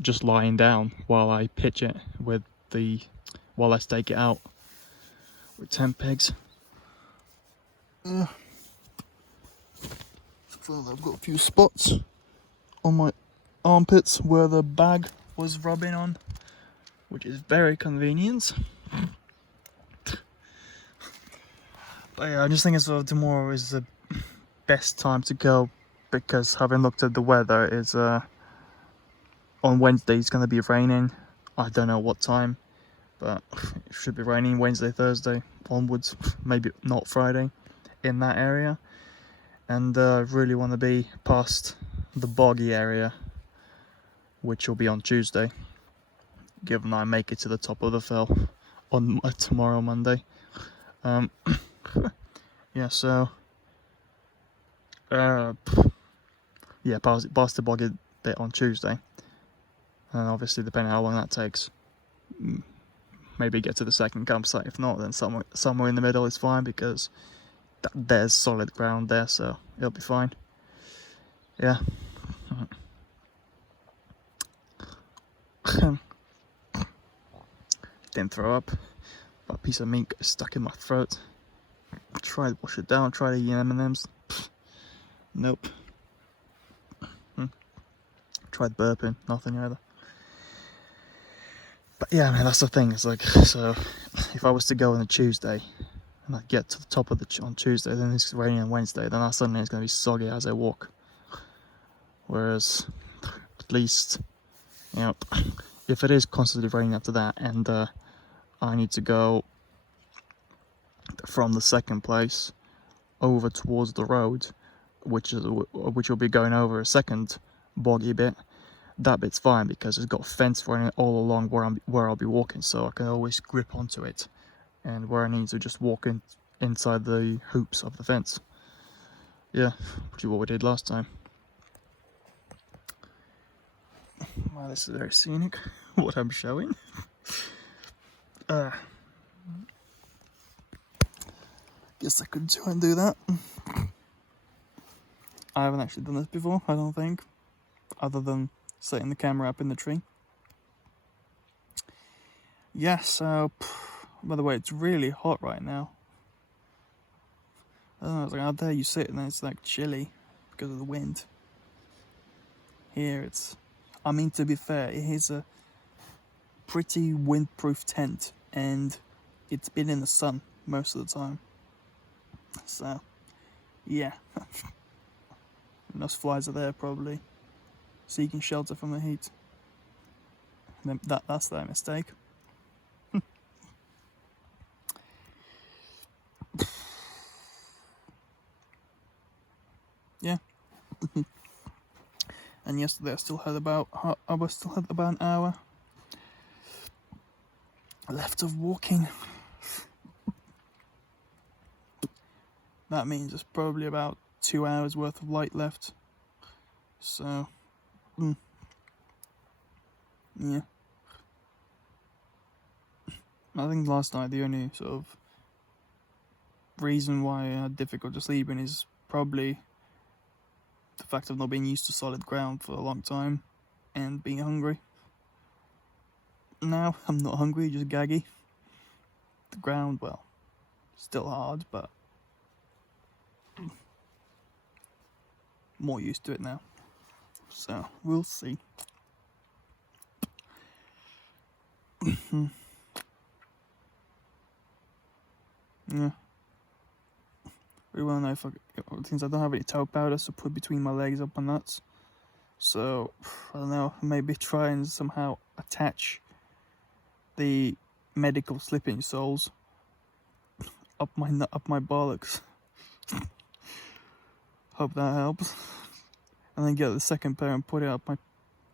just lying down while I pitch it while I stake it out with tent pegs. Yeah. So I've got a few spots on my armpits where the bag was rubbing on, which is very convenient. But yeah, I just think sort of tomorrow is the best time to go, because having looked at the weather, is on Wednesday it's going to be raining. I don't know what time, but it should be raining Wednesday, Thursday onwards, maybe not Friday in that area. And I really want to be past the boggy area, which will be on Tuesday, given I make it to the top of the fell on tomorrow, Monday. Yeah, so yeah, past the boggy bit on Tuesday, and obviously depending how long that takes, maybe get to the second campsite. If not, then somewhere in the middle is fine, because there's solid ground there, so it'll be fine. Yeah. Didn't throw up. Got a piece of meat stuck in my throat. Tried to wash it down, tried to eat M&Ms. Nope. Tried burping, nothing either. But yeah, man, that's the thing. It's like, so if I was to go on a Tuesday and I get to the top of on Tuesday, then it's raining on Wednesday, then that suddenly it's going to be soggy as I walk. Whereas, at least, you know, if it is constantly raining after that, and I need to go from the second place over towards the road, which will be going over a second boggy bit, that bit's fine, because it's got a fence running all along where I'll be walking, so I can always grip onto it, and where I need to just walk inside the hoops of the fence. Yeah, which is what we did last time. Wow, this is very scenic, what I'm showing. Guess I could try and do that. I haven't actually done this before, I don't think, other than setting the camera up in the tree. Yeah, so, by the way, it's really hot right now. I don't know, it's like out there you sit and it's like chilly because of the wind. Here it's, I mean, to be fair, it is a pretty windproof tent, and it's been in the sun most of the time. So, yeah. And those flies are there probably seeking shelter from the heat. And that's their mistake. Yeah. And yesterday I still had about an hour left of walking. That means there's probably about 2 hours worth of light left. So, yeah. I think last night the only sort of reason why I had difficulty sleeping is probably the fact of not being used to solid ground for a long time and being hungry. Now I'm not hungry, just gaggy. The ground, well, still hard, but more used to it now. So we'll see. Yeah. We want to know since I don't have any toe powder to put between my legs up my nuts. So I don't know, maybe try and somehow attach the medical slipping soles up my bollocks. Hope that helps. And then get the second pair and put it up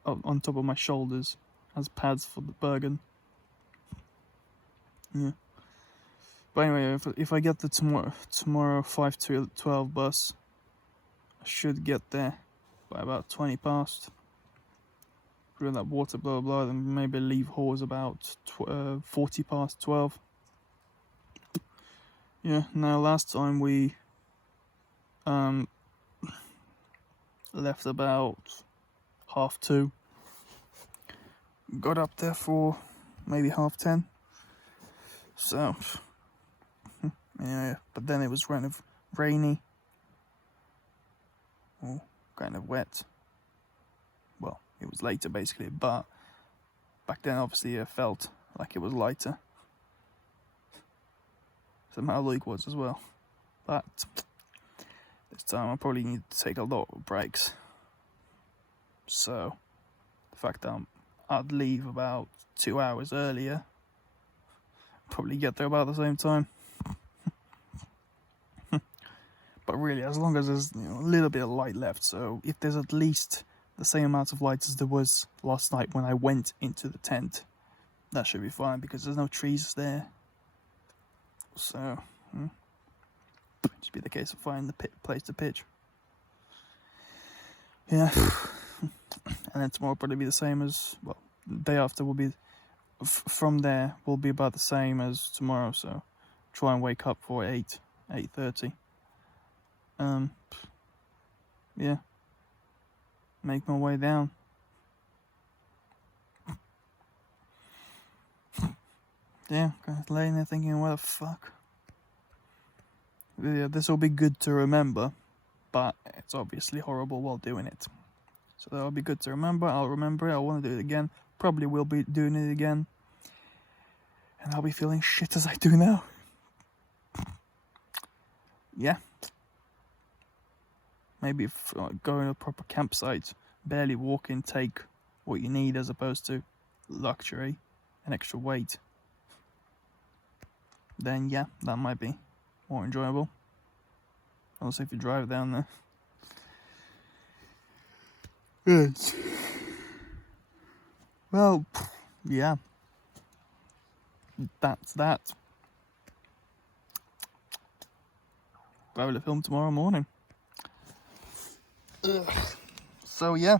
on top of my shoulders as pads for the Bergen. Yeah. But anyway, if I get the tomorrow 5 to 12 bus, I should get there by about 20 past. Put in that water, blah blah blah, then maybe leave Hawes about 40 past 12. Yeah. Now last time we left about 2:30. Got up there for maybe 10:30. So, yeah, but then it was kind of rainy, or kind of wet. Well, it was later basically, but back then obviously it felt like it was lighter. Somehow Luke was as well. But this time I probably need to take a lot of breaks. So the fact that I'd leave about 2 hours earlier, probably get there about the same time. But really, as long as there's a little bit of light left, so if there's at least the same amount of light as there was last night when I went into the tent, that should be fine because there's no trees there. So it should be the case of finding the place to pitch. Yeah. And then tomorrow will probably be the same as, well, the day after will be, from there will be about the same as tomorrow, so try and wake up for 8:30. Yeah, make my way down. Yeah, kind of laying there thinking, what the fuck. Yeah, this will be good to remember, but it's obviously horrible while doing it. So that'll be good to remember. I'll remember it. I want to do it again. Probably will be doing it again. And I'll be feeling shit as I do now. Yeah. Maybe if going to a proper campsite, barely walking, take what you need as opposed to luxury and extra weight. Then yeah, that might be more enjoyable. Also if you drive down there. Yes. Well, yeah. That's that. Probably film tomorrow morning. So yeah.